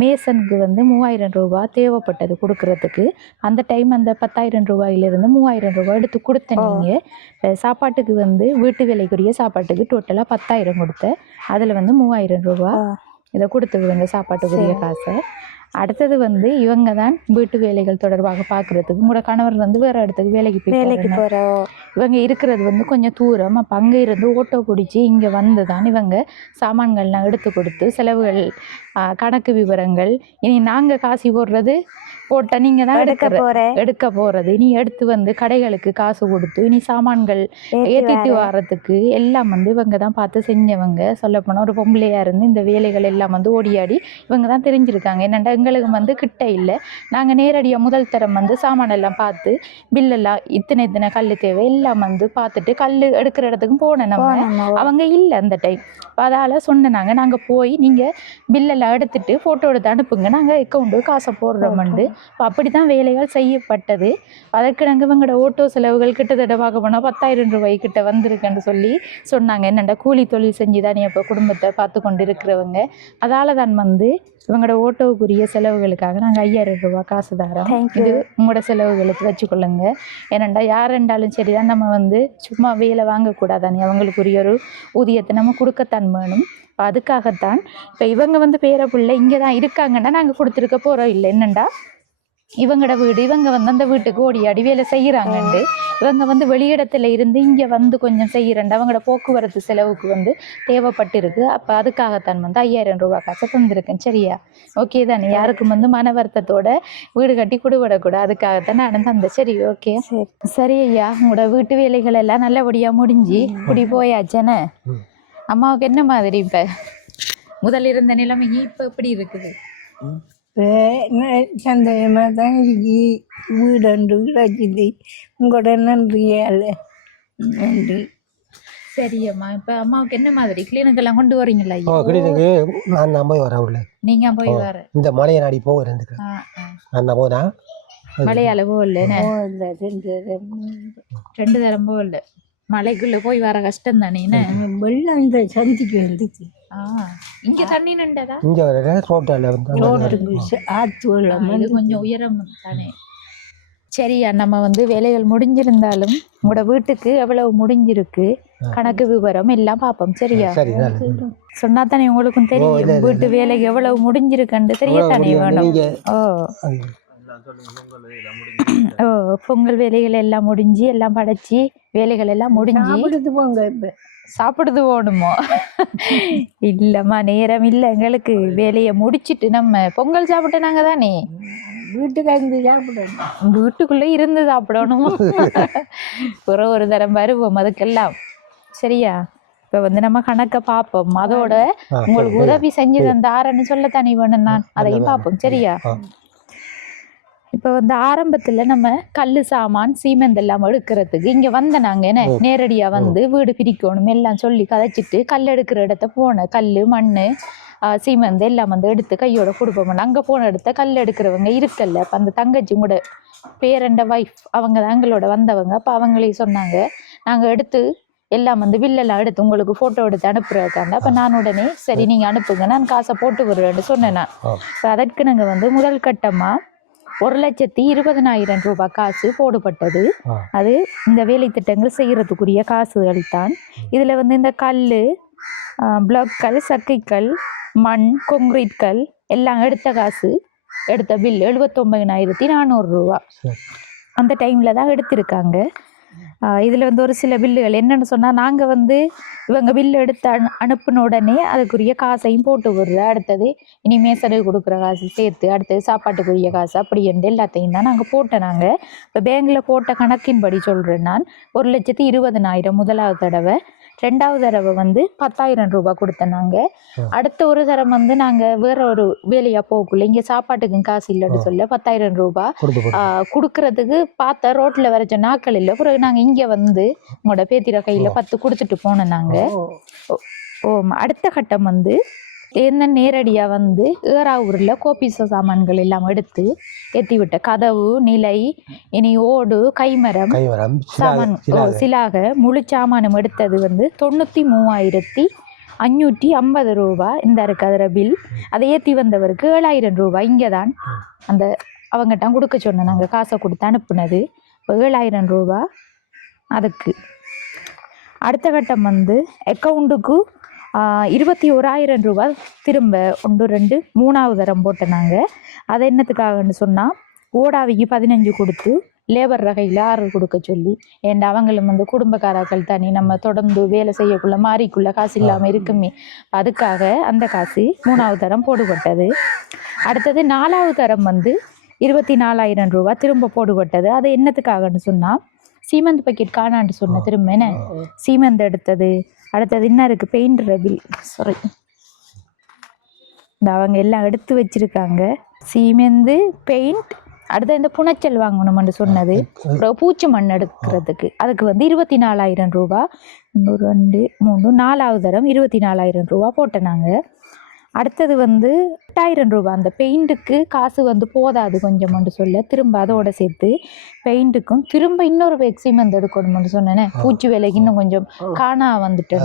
மேசனுக்கு வந்து 3,000 ரூபாய் தேவைப்பட்டது கொடுக்கறதுக்கு. அந்த டைம் அந்த 10,000 ரூபாயிலிருந்து 3,000 ரூபாய் எடுத்து கொடுத்தேன். நீங்கள் சாப்பாட்டுக்கு வந்து வீட்டு வேலைக்குரிய சாப்பாட்டுக்கு டோட்டலாக 10,000 கொடுத்தேன். அதில் வந்து 3,000 ரூபாய் இதை கொடுத்து விடுங்க சாப்பாட்டுக்குரிய காசை. அடுத்தது வந்து இவங்க தான் வீட்டு வேலைகள் தொடர்பாக பார்க்குறதுக்கு. உங்களோட கணவர் வந்து வேறு இடத்துக்கு வேலைக்கு போகிறோம். இவங்க இருக்கிறது வந்து கொஞ்சம் தூரம். அப்போ அங்கே இருந்து ஓட்டோ பிடிச்சி இங்கே வந்து தான் இவங்க சாமான்கள்லாம் எடுத்து கொடுத்து செலவுகள் கணக்கு விவரங்கள் இனி நாங்கள் காசு போடுறது போட்டால் நீங்கள் தான் எடுக்க போகிறது. இனி எடுத்து வந்து கடைகளுக்கு காசு கொடுத்து இனி சாமான்கள் ஏற்றிட்டு வர்றதுக்கு எல்லாம் வந்து இவங்க தான் பார்த்து செஞ்சவங்க. சொல்லப்போனால் ஒரு பொம்பளையாக இருந்து இந்த வேலைகள் எல்லாம் வந்து ஓடியாடி இவங்க தான் தெரிஞ்சிருக்காங்க. என்னென்னா எங்களுக்கு வந்து கிட்ட இல்லை, நாங்கள் நேரடியாக முதல் தரம் வந்து சாமானெல்லாம் பார்த்து பில்லெல்லாம் இத்தனை கல் தேவை எல்லாம் வந்து பார்த்துட்டு கல் எடுக்கிற இடத்துக்கும் போனேன் நம்ம. அவங்க இல்லை அந்த டைம். அதால் சொன்னாங்க நாங்கள் போய் நீங்கள் பில்லெல்லாம் எடுத்துகிட்டு ஃபோட்டோ எடுத்து அனுப்புங்க, நாங்கள் அக்கௌண்ட்டு காசை போடுறோம்ண்டு. இப்போ அப்படி தான் வேலைகள் செய்யப்பட்டது. அதற்கு நாங்கள் இவங்களோட ஓட்டோ செலவுகள் கிட்டத்தட்ட பார்க்க போனால் 10,000 ரூபாய் கிட்ட வந்திருக்குன்னு சொல்லி சொன்னாங்க. என்னென்னா கூலி தொழில் செஞ்சு தான் இப்போ குடும்பத்தை பார்த்து கொண்டு இருக்கிறவங்க. அதால் தான் வந்து இவங்களோட ஓட்டோவுக்குரிய செலவுகளுக்காக நாங்கள் 5,000 ரூபாய் காசு தரோம். இது உங்களோட செலவுகளுக்கு வச்சுக்கொள்ளுங்க. ஏனெண்டா யார் ரெண்டாலும் சரி தான், நம்ம வந்து சும்மா வேலை வாங்கக்கூடாதானே, அவங்களுக்குரிய ஒரு ஊதியத்தை நம்ம கொடுக்கத்தான் வேணும். அதுக்காகத்தான் இப்போ இவங்க வந்து பேர பிள்ளை இங்கே தான் இருக்காங்கன்னா நாங்கள் கொடுத்துருக்க போகிறோம். இல்லை என்னெண்டா இவங்களோட வீடு, இவங்க வந்து அந்த வீட்டுக்கு ஓடியாடி வேலை செய்கிறாங்கண்டு இவங்க வந்து வெளியிடத்தில் இருந்து இங்கே வந்து கொஞ்சம் செய்கிறண்டு அவங்களோட போக்குவரத்து செலவுக்கு வந்து தேவைப்பட்டிருக்கு. அப்போ அதுக்காகத்தான் வந்து 5,000 ரூபாய் காசை தந்திருக்கேன். சரியா? ஓகே தானே? யாருக்கும் வந்து மன வருத்தத்தோட வீடு கட்டி கொடுவிடக்கூடாது, அதுக்காகத்தான் நான் தந்தேன். சரி, ஓகே. சரி ஐயா, உங்களோட வீட்டு வேலைகள் எல்லாம் நல்லபடியாக முடிஞ்சு குடி போயாச்சேன்னு. அம்மாவுக்கு என்ன மாதிரி இப்போ முதல் இருந்த நிலைமைக்கு இப்போ எப்படி இருக்குது? சந்தேகமாக தான் இருக்கு. வீடு கிடச்சிது. உங்களோட நன்றியால் நன்றி. சரியம்மா, இப்போ அம்மாவுக்கு என்ன மாதிரி கிளினிக்கெல்லாம் கொண்டு வரீங்களா? கிளினிக்கு நான் போய் வரேன் உள்ள. நீங்கள் போய் வர இந்த மலையை நாடி போகிறேன். நான் போனா மலையாள போகல. 2 தரம் போகல. மலைக்குள்ள போய் வர கஷ்டம் தானே என்ன? வெள்ளம் இந்த சந்திக்கு வந்துச்சு. இங்க தண்ணி நின்றதா? இங்கே வர ரோட்டால வந்து ஆற்று வெள்ளம் இது கொஞ்சம் உயரம் தானே. சரியா, நம்ம வந்து வேலைகள் முடிஞ்சிருந்தாலும் உங்களோட வீட்டுக்கு எவ்வளவு முடிஞ்சிருக்கு கணக்கு விவரம் எல்லாம் பார்ப்போம். சரியா? சரி சொன்னா தானே உங்களுக்கும் தெரியும் வீட்டு வேலைக்கு எவ்வளவு முடிஞ்சிருக்குன்னு தெரியத்தானே வேணும். ஓ பொங்கல் வேலைகள் எல்லாம் முடிஞ்சு எல்லாம் படைச்சி வேலைகள் எல்லாம் முடிஞ்சு போங்க. இப்ப சாப்பிடுது போகணுமோ? இல்லம்மா, நேரம் இல்லை எங்களுக்கு. வேலையை முடிச்சிட்டு நம்ம பொங்கல் சாப்பிட்டு நாங்க தானே வீட்டுக்கு இருந்து சாப்பிடணும். வீட்டுக்குள்ள இருந்து சாப்பிடணும். ஒரு தரம் வருவோம் அதுக்கெல்லாம். சரியா? இப்ப வந்து நம்ம கணக்கை பார்ப்போம். அதோட உங்களுக்கு உதவி செஞ்சு தந்தாரன்னு சொல்லத்தானே வேணும். நான் அதையும் பார்ப்போம். சரியா? இப்போ வந்து ஆரம்பத்தில் நம்ம கல் சாமான் சீமெண்ட் எல்லாம் எடுக்கிறதுக்கு இங்கே வந்த நாங்கள் என்ன நேரடியாக வந்து வீடு பிரிக்கணும் எல்லாம் சொல்லி கதைச்சிட்டு கல் எடுக்கிற இடத்த போன கல் மண் சீமெண்ட் எல்லாம் வந்து எடுத்து கையோட கொடுப்போம். அங்கே போன இடத்த கல் எடுக்கிறவங்க இருக்கல்ல. அப்போ அந்த தங்கச்சி கூட பேரண்ட வைஃப் அவங்க தான் எங்களோட வந்தவங்க. அப்போ அவங்களே சொன்னாங்க நாங்கள் எடுத்து எல்லாம் வந்து பில்லெல்லாம் எடுத்து உங்களுக்கு ஃபோட்டோ எடுத்து அனுப்புறதுக்காண்ட. அப்போ நான் உடனே சரி நீங்கள் அனுப்புங்க நான் காசை போட்டு விடுறேன்னு சொன்னேன். நான் அதற்கு நாங்கள் வந்து முதல் கட்டமாக 1,20,000 ரூபாய் காசு போடப்பட்டது. அது இந்த வேலை திட்டங்கள் செய்யறதுக்குரிய காசுகள் தான். இதில் வந்து இந்த கல் பிளாக்கல் சக்கைக்கல் மண் கொங்கிரீட் கல் எல்லாம் எடுத்த காசு எடுத்த பில் 79,400 ரூபா அந்த டைமில் தான் எடுத்திருக்காங்க. இதில் வந்து ஒரு சில பில்லுகள் என்னென்னு சொன்னால் நாங்கள் வந்து இவங்க பில்லு எடுத்து அனுப்பின உடனே அதுக்குரிய காசையும் போட்டு விடுற. அடுத்தது இனி மேசலுக்கு கொடுக்குற காசு சேர்த்து அடுத்தது சாப்பாட்டுக்குரிய காசு அப்படி என்று எல்லாத்தையும் தான் நாங்கள் போட்டோம். நாங்கள் இப்போ பேங்கில் போட்ட கணக்கின்படி சொல்கிறேன். நான் 1,20,000 முதலாவது தடவை, 2வது தடவை வந்து 10,000 ரூபாய் கொடுத்தேன். நாங்கள் அடுத்த ஒரு தரம் வந்து நாங்கள் வேற ஒரு வேலையாக போகக்குள்ள இங்கே சாப்பாட்டுக்கும் காசு இல்லைன்னு சொல்ல 10,000 ரூபாய் கொடுக்கறதுக்கு பார்த்த ரோட்டில் வரைச்ச நாட்கள் இல்லை. பிறகு நாங்கள் இங்கே வந்து உங்களோட பேத்திர கையில் 10 கொடுத்துட்டு போனோம். நாங்கள் அடுத்த கட்டம் வந்து என்ன நேரடியாக வந்து ஏறாவூரில் கோபீச சாமான்கள் எல்லாம் எடுத்து ஏற்றி விட்ட கதவு நிலை இனி ஓடு கைமரம் சாமான் சிலாக முழு சாமானம் எடுத்தது வந்து 93,550 ரூபாய். இந்த இருக்கு அதில் பில். அதை ஏற்றி வந்தவருக்கு 7,000 ரூபாய் இங்கே தான் அந்த அவங்ககிட்ட கொடுக்க சொன்னோம். நாங்கள் காசை கொடுத்து அனுப்புனது. இப்போ 7,000 ரூபாய் அதுக்கு. அடுத்த கட்டம் வந்து அக்கௌண்ட்டுக்கு 21,000 ரூபாய் திரும்ப 1 2 3வது தரம் போட்டேன். நாங்கள் அதை என்னத்துக்காகன்னு சொன்னால் ஓடாவிக்கு 15 கொடுத்து லேபர் ரகையில் 6 கொடுக்க சொல்லி. ஏன்டா அவங்களும் வந்து குடும்பக்காராக்கள் தானே நம்ம தொடர்ந்து வேலை செய்யக்குள்ள மாறிக்குள்ள காசு இல்லாமல் இருக்குமே. அதுக்காக அந்த காசு 3வது தரம் போடுபட்டது. அடுத்தது 4வது தரம் வந்து 24,000 ரூபாய் திரும்ப போடுபட்டது. அது என்னத்துக்காகன்னு சொன்னால் சீமெண்ட் பக்கெட் காணான்னு சொன்ன திரும்ப என்ன சீமெண்ட் எடுத்தது. அடுத்தது என்ன இருக்குது பெயிண்ட் பில் சாரி இந்த அவங்க எல்லாம் எடுத்து வச்சுருக்காங்க. சீமெந்து பெயிண்ட் அடுத்த இந்த புனைச்சல் வாங்கணும்னு சொன்னது. அப்புறம் பூச்சி மண் எடுக்கிறதுக்கு அதுக்கு வந்து 24,000 ரூபா. 1 2 3 4வது தரம் 24,000 ரூபா போட்டேன். நாங்கள் அடுத்தது வந்து 8,000 ரூபாய் அந்த பெயிண்ட்டுக்கு காசு வந்து போதாது கொஞ்சம்னு சொல்ல திரும்ப அதோட சேர்த்து பெயிண்ட்டுக்கும் திரும்ப இன்னொரு பேக் சீமெண்ட் எடுக்கணும்னு சொன்னேனே. பூச்சி வேலைக்கு இன்னும் கொஞ்சம் காணா வந்துட்டேன்.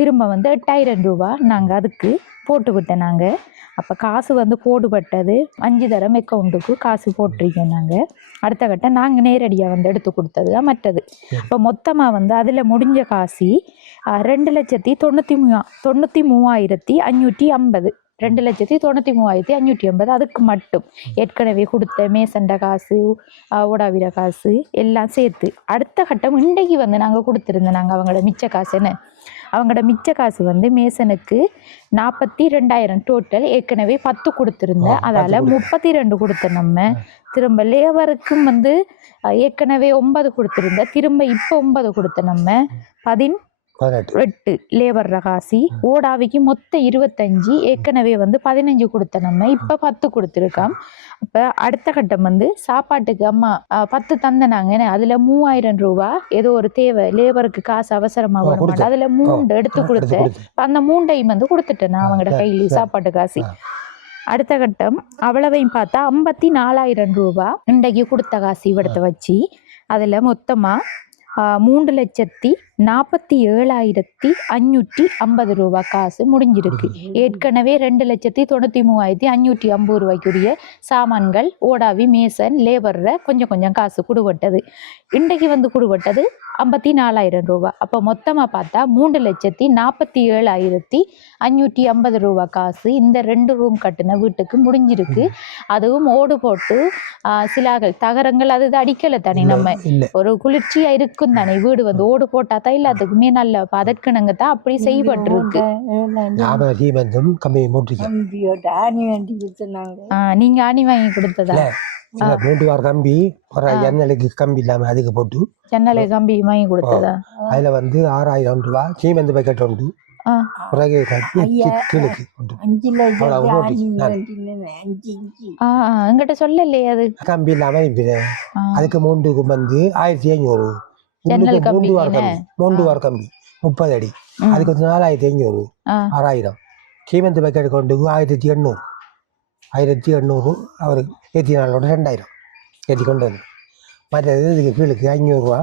திரும்ப வந்து 8,000 ரூபாய் நாங்கள் அதுக்கு போட்டு விட்டேன். நாங்கள் அப்போ காசு வந்து போடுபட்டது 5 தரம் அக்கௌண்ட்டுக்கு காசு போட்டிருக்கோம். நாங்கள் அடுத்த கட்டம் நாங்கள் நேரடியாக வந்து எடுத்து கொடுத்தது தான் மற்றது. இப்போ மொத்தமாக வந்து அதில் முடிஞ்ச காசு 2,93,550 2,93,550 அதுக்கு மட்டும் ஏற்கனவே கொடுத்த மேசண்ட காசு ஓடாவிர காசு எல்லாம் சேர்த்து. அடுத்த கட்டம் இன்றைக்கு வந்து நாங்கள் கொடுத்துருந்தோம். நாங்கள் அவங்களோட மிச்ச காசு என்ன அவங்களோட மிச்ச காசு வந்து மேசனுக்கு 42,000 டோட்டல் ஏற்கனவே 10 கொடுத்துருந்தேன். அதால் 32 கொடுத்தோம். நம்ம திரும்ப லேபருக்கும் வந்து ஏற்கனவே 9 கொடுத்துருந்தேன். திரும்ப இப்போ 9 கொடுத்தோம். நம்ம 18 லேபர் ரகாசி ஓடாவிக்கு மொத்தம் 25 ஏற்கனவே வந்து 15 கொடுத்த நம்ம இப்போ 10 கொடுத்துருக்கோம். இப்போ அடுத்த கட்டம் வந்து சாப்பாட்டுக்கு அம்மா 10 தந்தனாங்க. அதில் 3,000 ரூபா ஏதோ ஒரு தேவை லேபருக்கு காசு அவசரமாக வரும் அதில் 3 எடுத்து கொடுத்தேன். அந்த 3ஐயும் வந்து கொடுத்துட்டேன் நான் அவங்களோட கையில் சாப்பாட்டு காசு. அடுத்த கட்டம் அவ்வளவையும் பார்த்தா 54,000 ரூபா இன்றைக்கு கொடுத்த காசு இவடத்தை வச்சு அதில் மொத்தமாக 3,47,550 ரூபா காசு முடிஞ்சிருக்கு. ஏற்கனவே 2,93,550 ரூபாய்க்குரிய சாமான்கள் ஓடாவி மேசன் லேபரில் கொஞ்சம் கொஞ்சம் காசு குடுபட்டது. இன்றைக்கு வந்து குடுபட்டது 54,000 ரூபா. அப்போ மொத்தமாக பார்த்தா 3,47,550 ரூபா காசு இந்த 2 ரூம் கட்டின வீட்டுக்கு முடிஞ்சிருக்கு. அதுவும் ஓடு போட்டு சிலாக்கள் தகரங்கள் அது அடிக்கலை தானே, நம்ம ஒரு குளிர்ச்சியாக இருக்கும் தானே. வீடு வந்து ஓடு போட்டா தான் எல்லாத்துக்குமே நல்ல அதற்குனங்க தான் அப்படி செய்யப்பட்டிருக்கு. நீங்க ஆணி வாங்கி கொடுத்ததா? கம்பி ஜன்னலுக்கு கம்பி இல்லாம அதுக்கு போட்டு ஜன்னலுக்கு கம்பி வாங்கி கொடுத்ததா? அதுல வந்து 6,000 ரூபா சீமெந்து பக்கெட் உண்டு. பிறகு என்கிட்ட சொல்லலையே அது கம்பி இல்லாம அதுக்கு 3க்கு வந்து 1,500. மூண்டுவார் கம்பி 30 அடி அதுக்கு வந்து 4,500. 6,000 சீமெந்து பக்கெட் கொண்டு 1,800. 1,800 அவருக்கு 4 2,000 ஏற்றி கொண்டு வந்து மற்றது இதுக்கு கீழுக்கு 500 ரூபா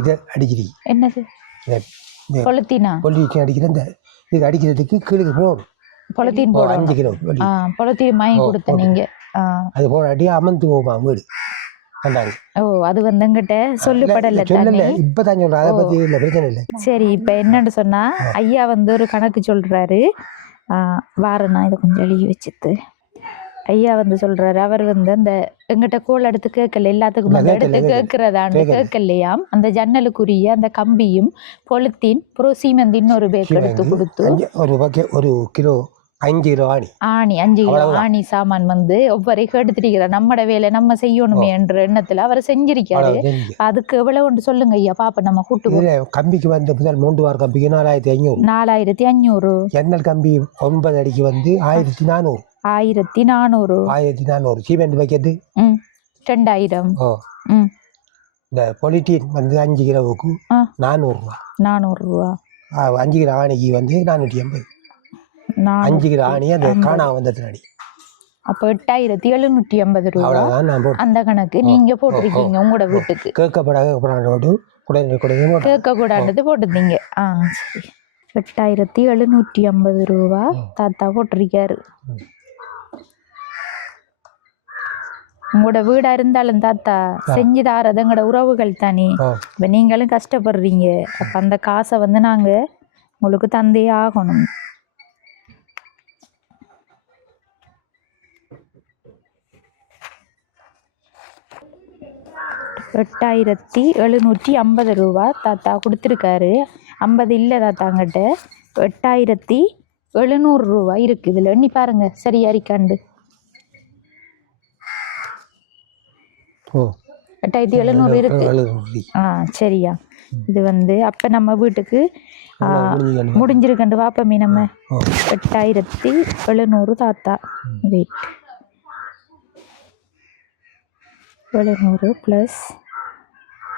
இது அடிக்கிறீங்க. என்னது பொலித்தீனா? பொலித்தீன் அடிக்கிற இந்த இதுக்கு அடிக்கிறதுக்கு கீழுக்கு போடும். பொலித்தீன் போடும் 5 கிலோ பொலித்தீன் வாங்கி கொடுத்த நீங்க. அது போட அடி அமர்ந்து போமா வீடு கண்டாங்க. ஓ அது வந்து எங்கிட்ட சொல்லப்படல தானே. இப்பதான் சொல்றேன், அதை பத்தி இல்லை, பிரச்சனை இல்லை. சரி இப்போ என்னன்னு சொன்னா ஐயா வந்து ஒரு கணக்கு சொல்றாரு. வாரண்ணா இதை கொஞ்சம் எழுதி வச்சுட்டு ஐயா வந்து சொல்றாரு. அவர் வந்து அந்த எங்கிட்ட கோல் எடுத்து கேட்கல, எல்லாத்துக்கும் வந்து எடுத்து கேட்கறதான்னு கேட்கலையாம். அந்த ஜன்னலுக்குரிய அந்த கம்பியும் பொலித்தீன் சீமெந்து இன்னொரு பேக் எடுத்து கொடுத்து ஒரு கிலோ 5 கிலோ ஆணி 5 கிலோ ஆணி சாமான் வந்து ஒவ்வொருக்கும் எடுத்துட்டு நம்மட வேலை நம்ம செய்யணுமே என்ற எண்ணத்துல அவர் செஞ்சிருக்காரு. அதுக்கு எவ்வளவு ஒன்று சொல்லுங்க ஐயா பாப்ப நம்ம கூட்டு. கம்பிக்கு வந்து முதல் 3 வார கம்பிக்கு 4,500. ஜன்னல் கம்பி 9 அடிக்கு வந்து 1,400. 1,400 சீமெண்ட் பக்கெட்டு 2,000. இந்த பொலித்தீன் வந்து 5 கிலோவுக்கு 400 ரூபா. 5 கிலோ ஆணிக்கு வந்து 480. 5 கிலோ ஆணி அந்த காணா வந்தது அடி. அப்போ 8,750 ரூபா அந்த கணக்கு நீங்க போட்டிருக்கீங்க உங்களோட வீட்டுக்கு. கேட்கக்கூடாது போட்டுருந்தீங்க. சரி 8,750 ரூபா தாத்தா போட்டிருக்காரு. உங்களோட வீடா இருந்தாலும் தாத்தா செஞ்சு தாரது எங்களோட உறவுகள் தானே. இப்போ நீங்களும் கஷ்டப்படுறீங்க. அப்போ அந்த காசை வந்து நாங்க உங்களுக்கு தந்தே ஆகணும். $8,750 ரூபா தாத்தா கொடுத்துருக்காரு. 50 இல்லை தாத்தாங்கிட்ட. 8,700 ரூபா இருக்குது. இதில் எண்ணி பாருங்க சரியா இருக்காண்டு. 8,700 இருக்கு. சரியா. இது வந்து அப்போ நம்ம வீட்டுக்கு முடிஞ்சிருக்கண்டு வாப்பமே நம்ம. 8,700 தாத்தா. வெயிட் 700 +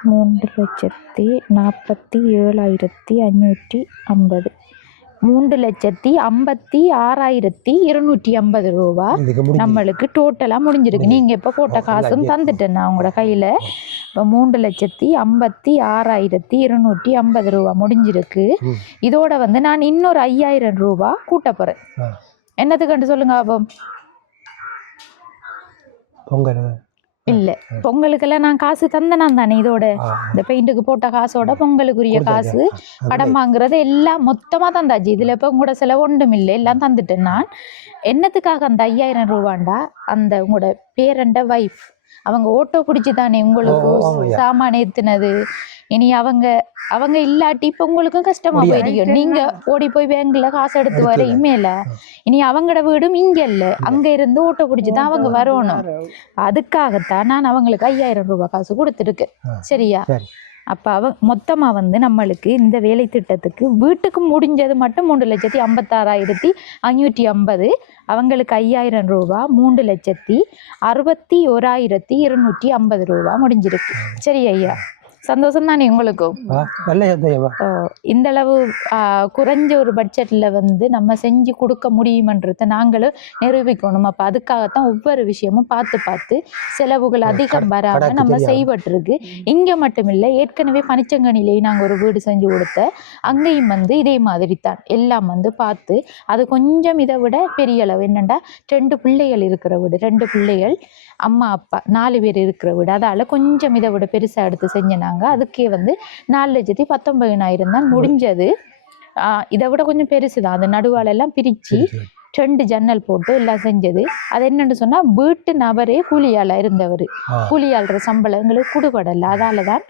3,47,550. 3,56,250 ரூபா நம்மளுக்கு டோட்டலா முடிஞ்சிருக்கு. நீங்க இப்ப போட்ட காசும் தந்துட்டேன் நான் உங்களோட கையில. இப்போ 3,56,250 ரூபா முடிஞ்சிருக்கு. இதோட வந்து நான் இன்னொரு 5,000 ரூபா கூட்ட போறேன். என்னத்துக்கு சொல்லுங்க ஆபம்? இல்லை பொங்கலுக்கெல்லாம் நான் காசு தந்தேன் தானே. இதோட இந்த பெயிண்ட்டுக்கு போட்ட காசோட பொங்கலுக்குரிய காசு கடன் வாங்குறது எல்லாம் மொத்தமாக தந்தாச்சு. இதில் இப்போ உங்களோட செலவு ஒன்றும் இல்லை, எல்லாம் தந்துட்டேன் நான். என்னத்துக்காக அந்த 5,000 ரூபாண்டா அந்த உங்களோட பேரண்ட வைஃப் அவங்க ஓட்டோ பிடிச்சி தானே உங்களுக்கு சாமான் ஏற்றுனது. இனி அவங்க இல்லாட்டி இப்போ உங்களுக்கும் கஷ்டமா போயிருக்கும். நீங்க ஓடி போய் பேங்க்ல காசு எடுத்து வர இமேல. இனி அவங்களோட வீடும் இங்க இல்லை, அங்க இருந்து ஓட்டோ பிடிச்சிதான் அவங்க வரணும். அதுக்காகத்தான் நான் அவங்களுக்கு 5,000 ரூபாய் காசு கொடுத்துருக்கேன். சரியா? அப்ப மொத்தமா வந்து நம்மளுக்கு இந்த வேலை திட்டத்துக்கு வீட்டுக்கு முடிஞ்சது மட்டும் 3,56,550. அவங்களுக்கு 5,000 ரூபாய் 3,61,250 ரூபாய் முடிஞ்சிருக்கு. சரி ஐயா? சந்தோஷம் தானே உங்களுக்கும்? நல்ல சந்தோஷமா. இந்த அளவு குறைஞ்ச ஒரு பட்ஜெட்டில் வந்து நம்ம செஞ்சு கொடுக்க முடியுமன்றதை நாங்களும் நிரூபிக்கணும். அப்போ அதுக்காகத்தான் ஒவ்வொரு விஷயமும் பார்த்து பார்த்து செலவுகள் அதிகம் வராமல் நம்ம செய்வட்டிருக்கு. இங்கே மட்டும் இல்லை, ஏற்கனவே பனிச்சங்கனிலேயே நாங்கள் ஒரு வீடு செஞ்சு கொடுத்த அங்கேயும் வந்து இதே மாதிரி தான் எல்லாம் வந்து பார்த்து அது கொஞ்சம் இதை விட பெரிய அளவு என்னென்னா 2 பிள்ளைகள் இருக்கிற வீடு, 2 பிள்ளைகள் அம்மா அப்பா 4 பேர் இருக்கிற வீடு. அதால் கொஞ்சம் இதை விட பெருசாக எடுத்து செஞ்சினாங்க. அதுக்கே வந்து 4,19,000 தான் முடிஞ்சது. இதை விட கொஞ்சம் பெருசு தான். அது நடுவாலெல்லாம் பிரித்து 2 ஜன்னல் போட்டு எல்லாம் செஞ்சது. அது என்னென்னு சொன்னால் வீட்டு நபரே கூலியால் இருந்தவர். கூலியாளுற சம்பளம் எங்களுக்கு கொடுபடலை. அதால் தான்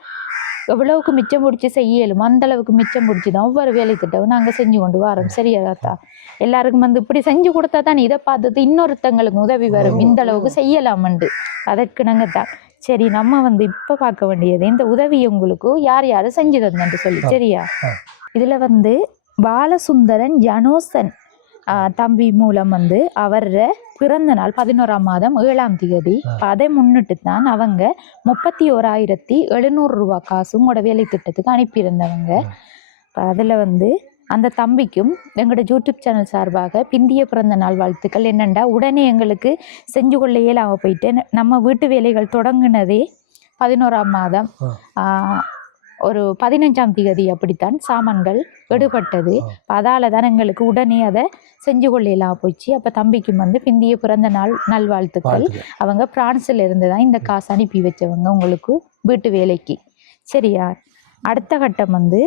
எவ்வளவுக்கு மிச்சம் பிடிச்சி செய்யலும் அந்த அளவுக்கு மிச்சம் பிடிச்சி தான் ஒவ்வொரு வேலை திட்டமும் நாங்கள் செஞ்சு கொண்டு வரோம். சரியாதாத்தா? எல்லாருக்கும் வந்து இப்படி செஞ்சு கொடுத்தா தான் இதை பார்த்துட்டு இன்னொருத்தங்களுக்கு உதவி வரும், இந்த அளவுக்கு செய்யலாமண்டு. அதற்கு நாங்கள் தான் சரி நம்ம வந்து இப்போ பார்க்க வேண்டியது இந்த உதவி உங்களுக்கு யார் யார் செஞ்சு தந்தன்னு சொல்லி. சரியா? இதில் வந்து பாலசுந்தரன் ஜனோசன் தம்பி மூலம் வந்து அவர பிறந்த நாள் 11ஆம் மாதம் 7ஆம் தேதி. அதை முன்னிட்டு தான் அவங்க 31,700 ரூபா காசு உங்களோட வேலை திட்டத்துக்கு அனுப்பியிருந்தவங்க. அதில் வந்து அந்த தம்பிக்கும் எங்களோட யூடியூப் சேனல் சார்பாக பிந்திய பிறந்த நாள் வாழ்த்துக்கள். என்னென்னா உடனே எங்களுக்கு செஞ்சு கொள்ள இயலாமல் போயிட்டு நம்ம வீட்டு வேலைகள் தொடங்கினதே 11ஆம் மாதம் ஒரு 15ஆம் தேதி அப்படித்தான் சாமான்கள் எடுபட்டது. அதால் தான் எங்களுக்கு உடனே அதை செஞ்சு கொள்ளலாம் போச்சு. அப்போ தம்பிக்கும் வந்து பிந்திய பிறந்த நாள் நல்வாழ்த்துக்கள். அவங்க பிரான்ஸில் இருந்து தான் இந்த காசு அனுப்பி வச்சவங்க உங்களுக்கு வீட்டு வேலைக்கு. சரியா? அடுத்த கட்டம் வந்து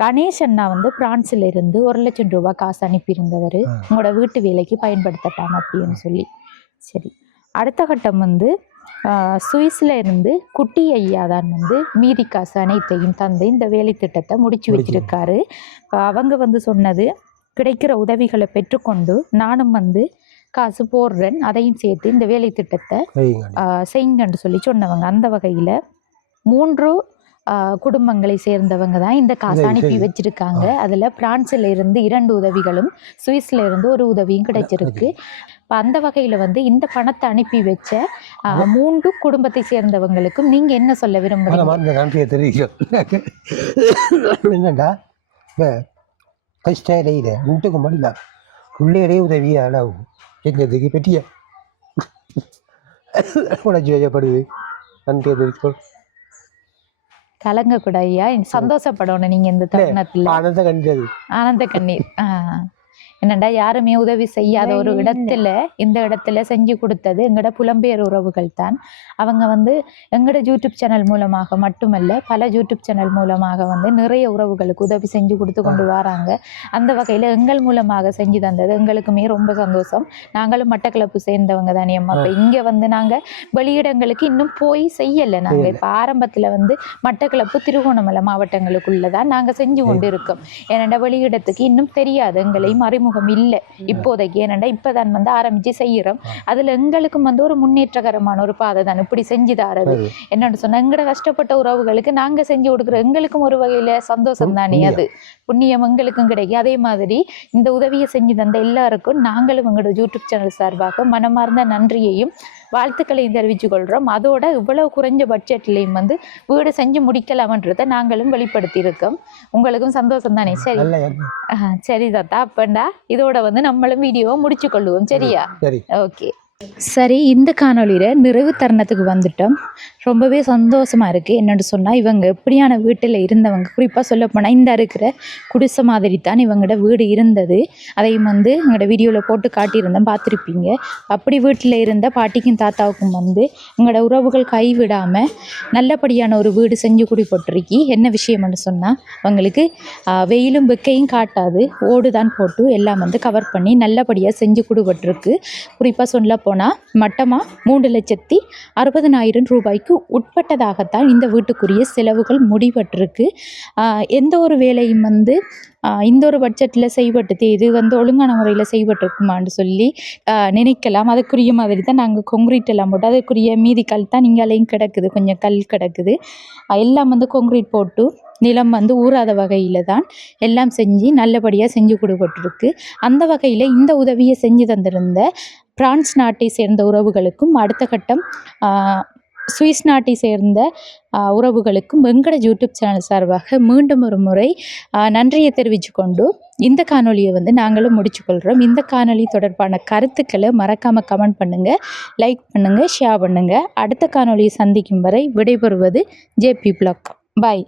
கணேசன்னா வந்து பிரான்ஸில் இருந்து 1,00,000 ரூபா காசு அனுப்பியிருந்தவர் உங்களோட வீட்டு வேலைக்கு பயன்படுத்தட்டாம் அப்படின்னு சொல்லி. சரி, அடுத்த கட்டம் வந்து சுவிஸில் இருந்து குட்டி ஐயா தான் வந்து மீதி காசு அனைத்தையும் தந்து இந்த வேலை திட்டத்தை முடிச்சு வச்சிருக்காரு. அவங்க வந்து சொன்னது கிடைக்கிற உதவிகளை பெற்றுக்கொண்டு நானும் வந்து காசு போடுறேன், அதையும் சேர்த்து இந்த வேலை திட்டத்தை செய்யுங்கன்னு சொல்லி சொன்னவங்க. அந்த வகையில் 3 குடும்பங்களை சேர்ந்தவங்க தான் இந்த காசு அனுப்பி வச்சிருக்காங்க. அதில் பிரான்ஸில் இருந்து 2 உதவிகளும் சுவிஸில் இருந்து ஒரு உதவியும் கிடைச்சிருக்கு. இப்போ அந்த வகையில் வந்து இந்த பணத்தை அனுப்பி வச்ச 3 குடும்பத்தை சேர்ந்தவங்களுக்கும் நீங்கள் என்ன சொல்ல விரும்புகிறீங்க? நன்றியை தெரிவிக்கிறோம். என்னண்டா இப்போ கஷ்டம் முட்டுக்கு முடியல உள்ளே உதவியால் செஞ்சதுக்கு பெரிய உணர்ச்சி வயப்படுது. நன்றியை தெரிவிக்கிறோம். கலங்க கூட ஐயா, சந்தோஷப்படணும் நீங்கள் இந்த தருணத்தில். ஆனந்த கண்ணீர். என்னண்டா யாருமே உதவி செய்யாத ஒரு இடத்துல இந்த இடத்துல செஞ்சு கொடுத்தது எங்களோட புலம்பெயர் உறவுகள் தான். அவங்க வந்து எங்களோட யூடியூப் சேனல் மூலமாக மட்டுமல்ல பல யூடியூப் சேனல் மூலமாக வந்து நிறைய உறவுகளுக்கு உதவி செஞ்சு கொடுத்து கொண்டு வராங்க. அந்த வகையில் எங்கள் மூலமாக செஞ்சு தந்தது எங்களுக்குமே ரொம்ப சந்தோஷம். நாங்களும் மட்டக்களப்பு சேர்ந்தவங்க தானே அம்மா. இப்போ இங்கே வந்து நாங்கள் வெளியிடங்களுக்கு இன்னும் போய் செய்யலை. நாங்கள் இப்போ ஆரம்பத்தில் வந்து மட்டக்களப்பு திருகோணமலை மாவட்டங்களுக்குள்ள தான் நாங்கள் செஞ்சு கொண்டு இருக்கோம். ஏனெண்டா வெளியிடத்துக்கு இன்னும் தெரியாது, எங்களையும் அறிமுகம் இல்லை இப்போதைக்கு. ஏனெண்டா இப்போ தான் வந்து ஆரம்பித்து செய்கிறோம். அதில் எங்களுக்கும் வந்து ஒரு முன்னேற்றகரமான ஒரு பாதை தான் இப்படி செஞ்சு தாரது. என்னென்னு சொன்னால் எங்களோட கஷ்டப்பட்ட உறவுகளுக்கு நாங்கள் செஞ்சு கொடுக்குறோம். எங்களுக்கும் ஒரு வகையில் சந்தோஷம் தானே, அது புண்ணியம் எங்களுக்கும் கிடைக்கும். அதே மாதிரி இந்த உதவியை செஞ்சு தந்த எல்லாருக்கும் நாங்களும் எங்களோட யூடியூப் சேனல் சார்பாக மனமார்ந்த நன்றியையும் வாழ்த்துக்களையும் தெரிவித்துக் கொள்கிறோம். அதோட இவ்வளவு குறைஞ்ச பட்ஜெட்லேயும் வந்து வீடு செஞ்சு முடிக்கலாமன்றதை நாங்களும் வெளிப்படுத்தி இருக்கோம். உங்களுக்கும் சந்தோஷம் தானே? சரி சரி தாத்தா, அப்பண்டா இதோட வந்து நம்மளும் வீடியோவை முடிச்சு கொள்ளுவோம். சரியா? ஓகே. சரி, இந்த காணொலியில் நிறைவு தருணத்துக்கு வந்துட்டோம். ரொம்பவே சந்தோஷமாக இருக்குது. என்னென்னு சொன்னால் இவங்க எப்படியான வீட்டில் இருந்தவங்க, குறிப்பாக சொல்லப்போனால் இந்த இருக்கிற குடிசை மாதிரி தான் இவங்களோட வீடு இருந்தது. அதையும் வந்து எங்களோட வீடியோவில் போட்டு காட்டியிருந்தேன், பார்த்துருப்பீங்க. அப்படி வீட்டில் இருந்த பாட்டிக்கும் தாத்தாவுக்கும் வந்து எங்களோட உறவுகள் கைவிடாமல் நல்லபடியான ஒரு வீடு செஞ்சு குடிப்பட்டிருக்கி. என்ன விஷயம்னு சொன்னால் அவங்களுக்கு வெயிலும் வெக்கையும் காட்டாது, ஓடு தான் போட்டு எல்லாம் வந்து கவர் பண்ணி நல்லபடியாக செஞ்சு குடிப்பட்டிருக்கு. குறிப்பாக சொல்ல போனால் மட்டமாக 3,60,000 ரூபாய்க்கு உட்பட்டதாகத்தான் இந்த வீட்டுக்குரிய செலவுகள் முடிவற்றிருக்கு. எந்த ஒரு வேலையும் வந்து இந்த ஒரு பட்ஜெட்டில் செய்வட்டு இது வந்து ஒழுங்கான முறையில் செய்வட்டிருக்குமான்னு சொல்லி நினைக்கலாம். அதுக்குரிய மாதிரி தான் நாங்கள் கொங்க்ரீட் எல்லாம் போட்டு அதுக்குரிய மீதி கல் தான் இங்காலையும் கிடக்குது, கொஞ்சம் கல் கிடக்குது. எல்லாம் வந்து கொங்க்ரீட் போட்டு நிலம் வந்து ஊறாத வகையில் தான் எல்லாம் செஞ்சு நல்லபடியாக செஞ்சு கொடுப்பட்டிருக்கு. அந்த வகையில் இந்த உதவியை செஞ்சு தந்திருந்த பிரான்ஸ் நாட்டை சேர்ந்த உறவுகளுக்கும் அடுத்த கட்டம் சுவிஸ் நாட்டை சேர்ந்த உறவுகளுக்கும் வெங்கட யூடியூப் சேனல் சார்பாக மீண்டும் ஒரு முறை நன்றியை தெரிவித்து கொண்டு இந்த காணொலியை வந்து நாங்களும் முடிச்சுக்கொள்கிறோம். இந்த காணொலி தொடர்பான கருத்துக்களை மறக்காமல் கமெண்ட் பண்ணுங்கள், லைக் பண்ணுங்கள், ஷேர் பண்ணுங்கள். அடுத்த காணொலியை சந்திக்கும் வரை விடைபெறுவது ஜேபி பிளாக். பாய்.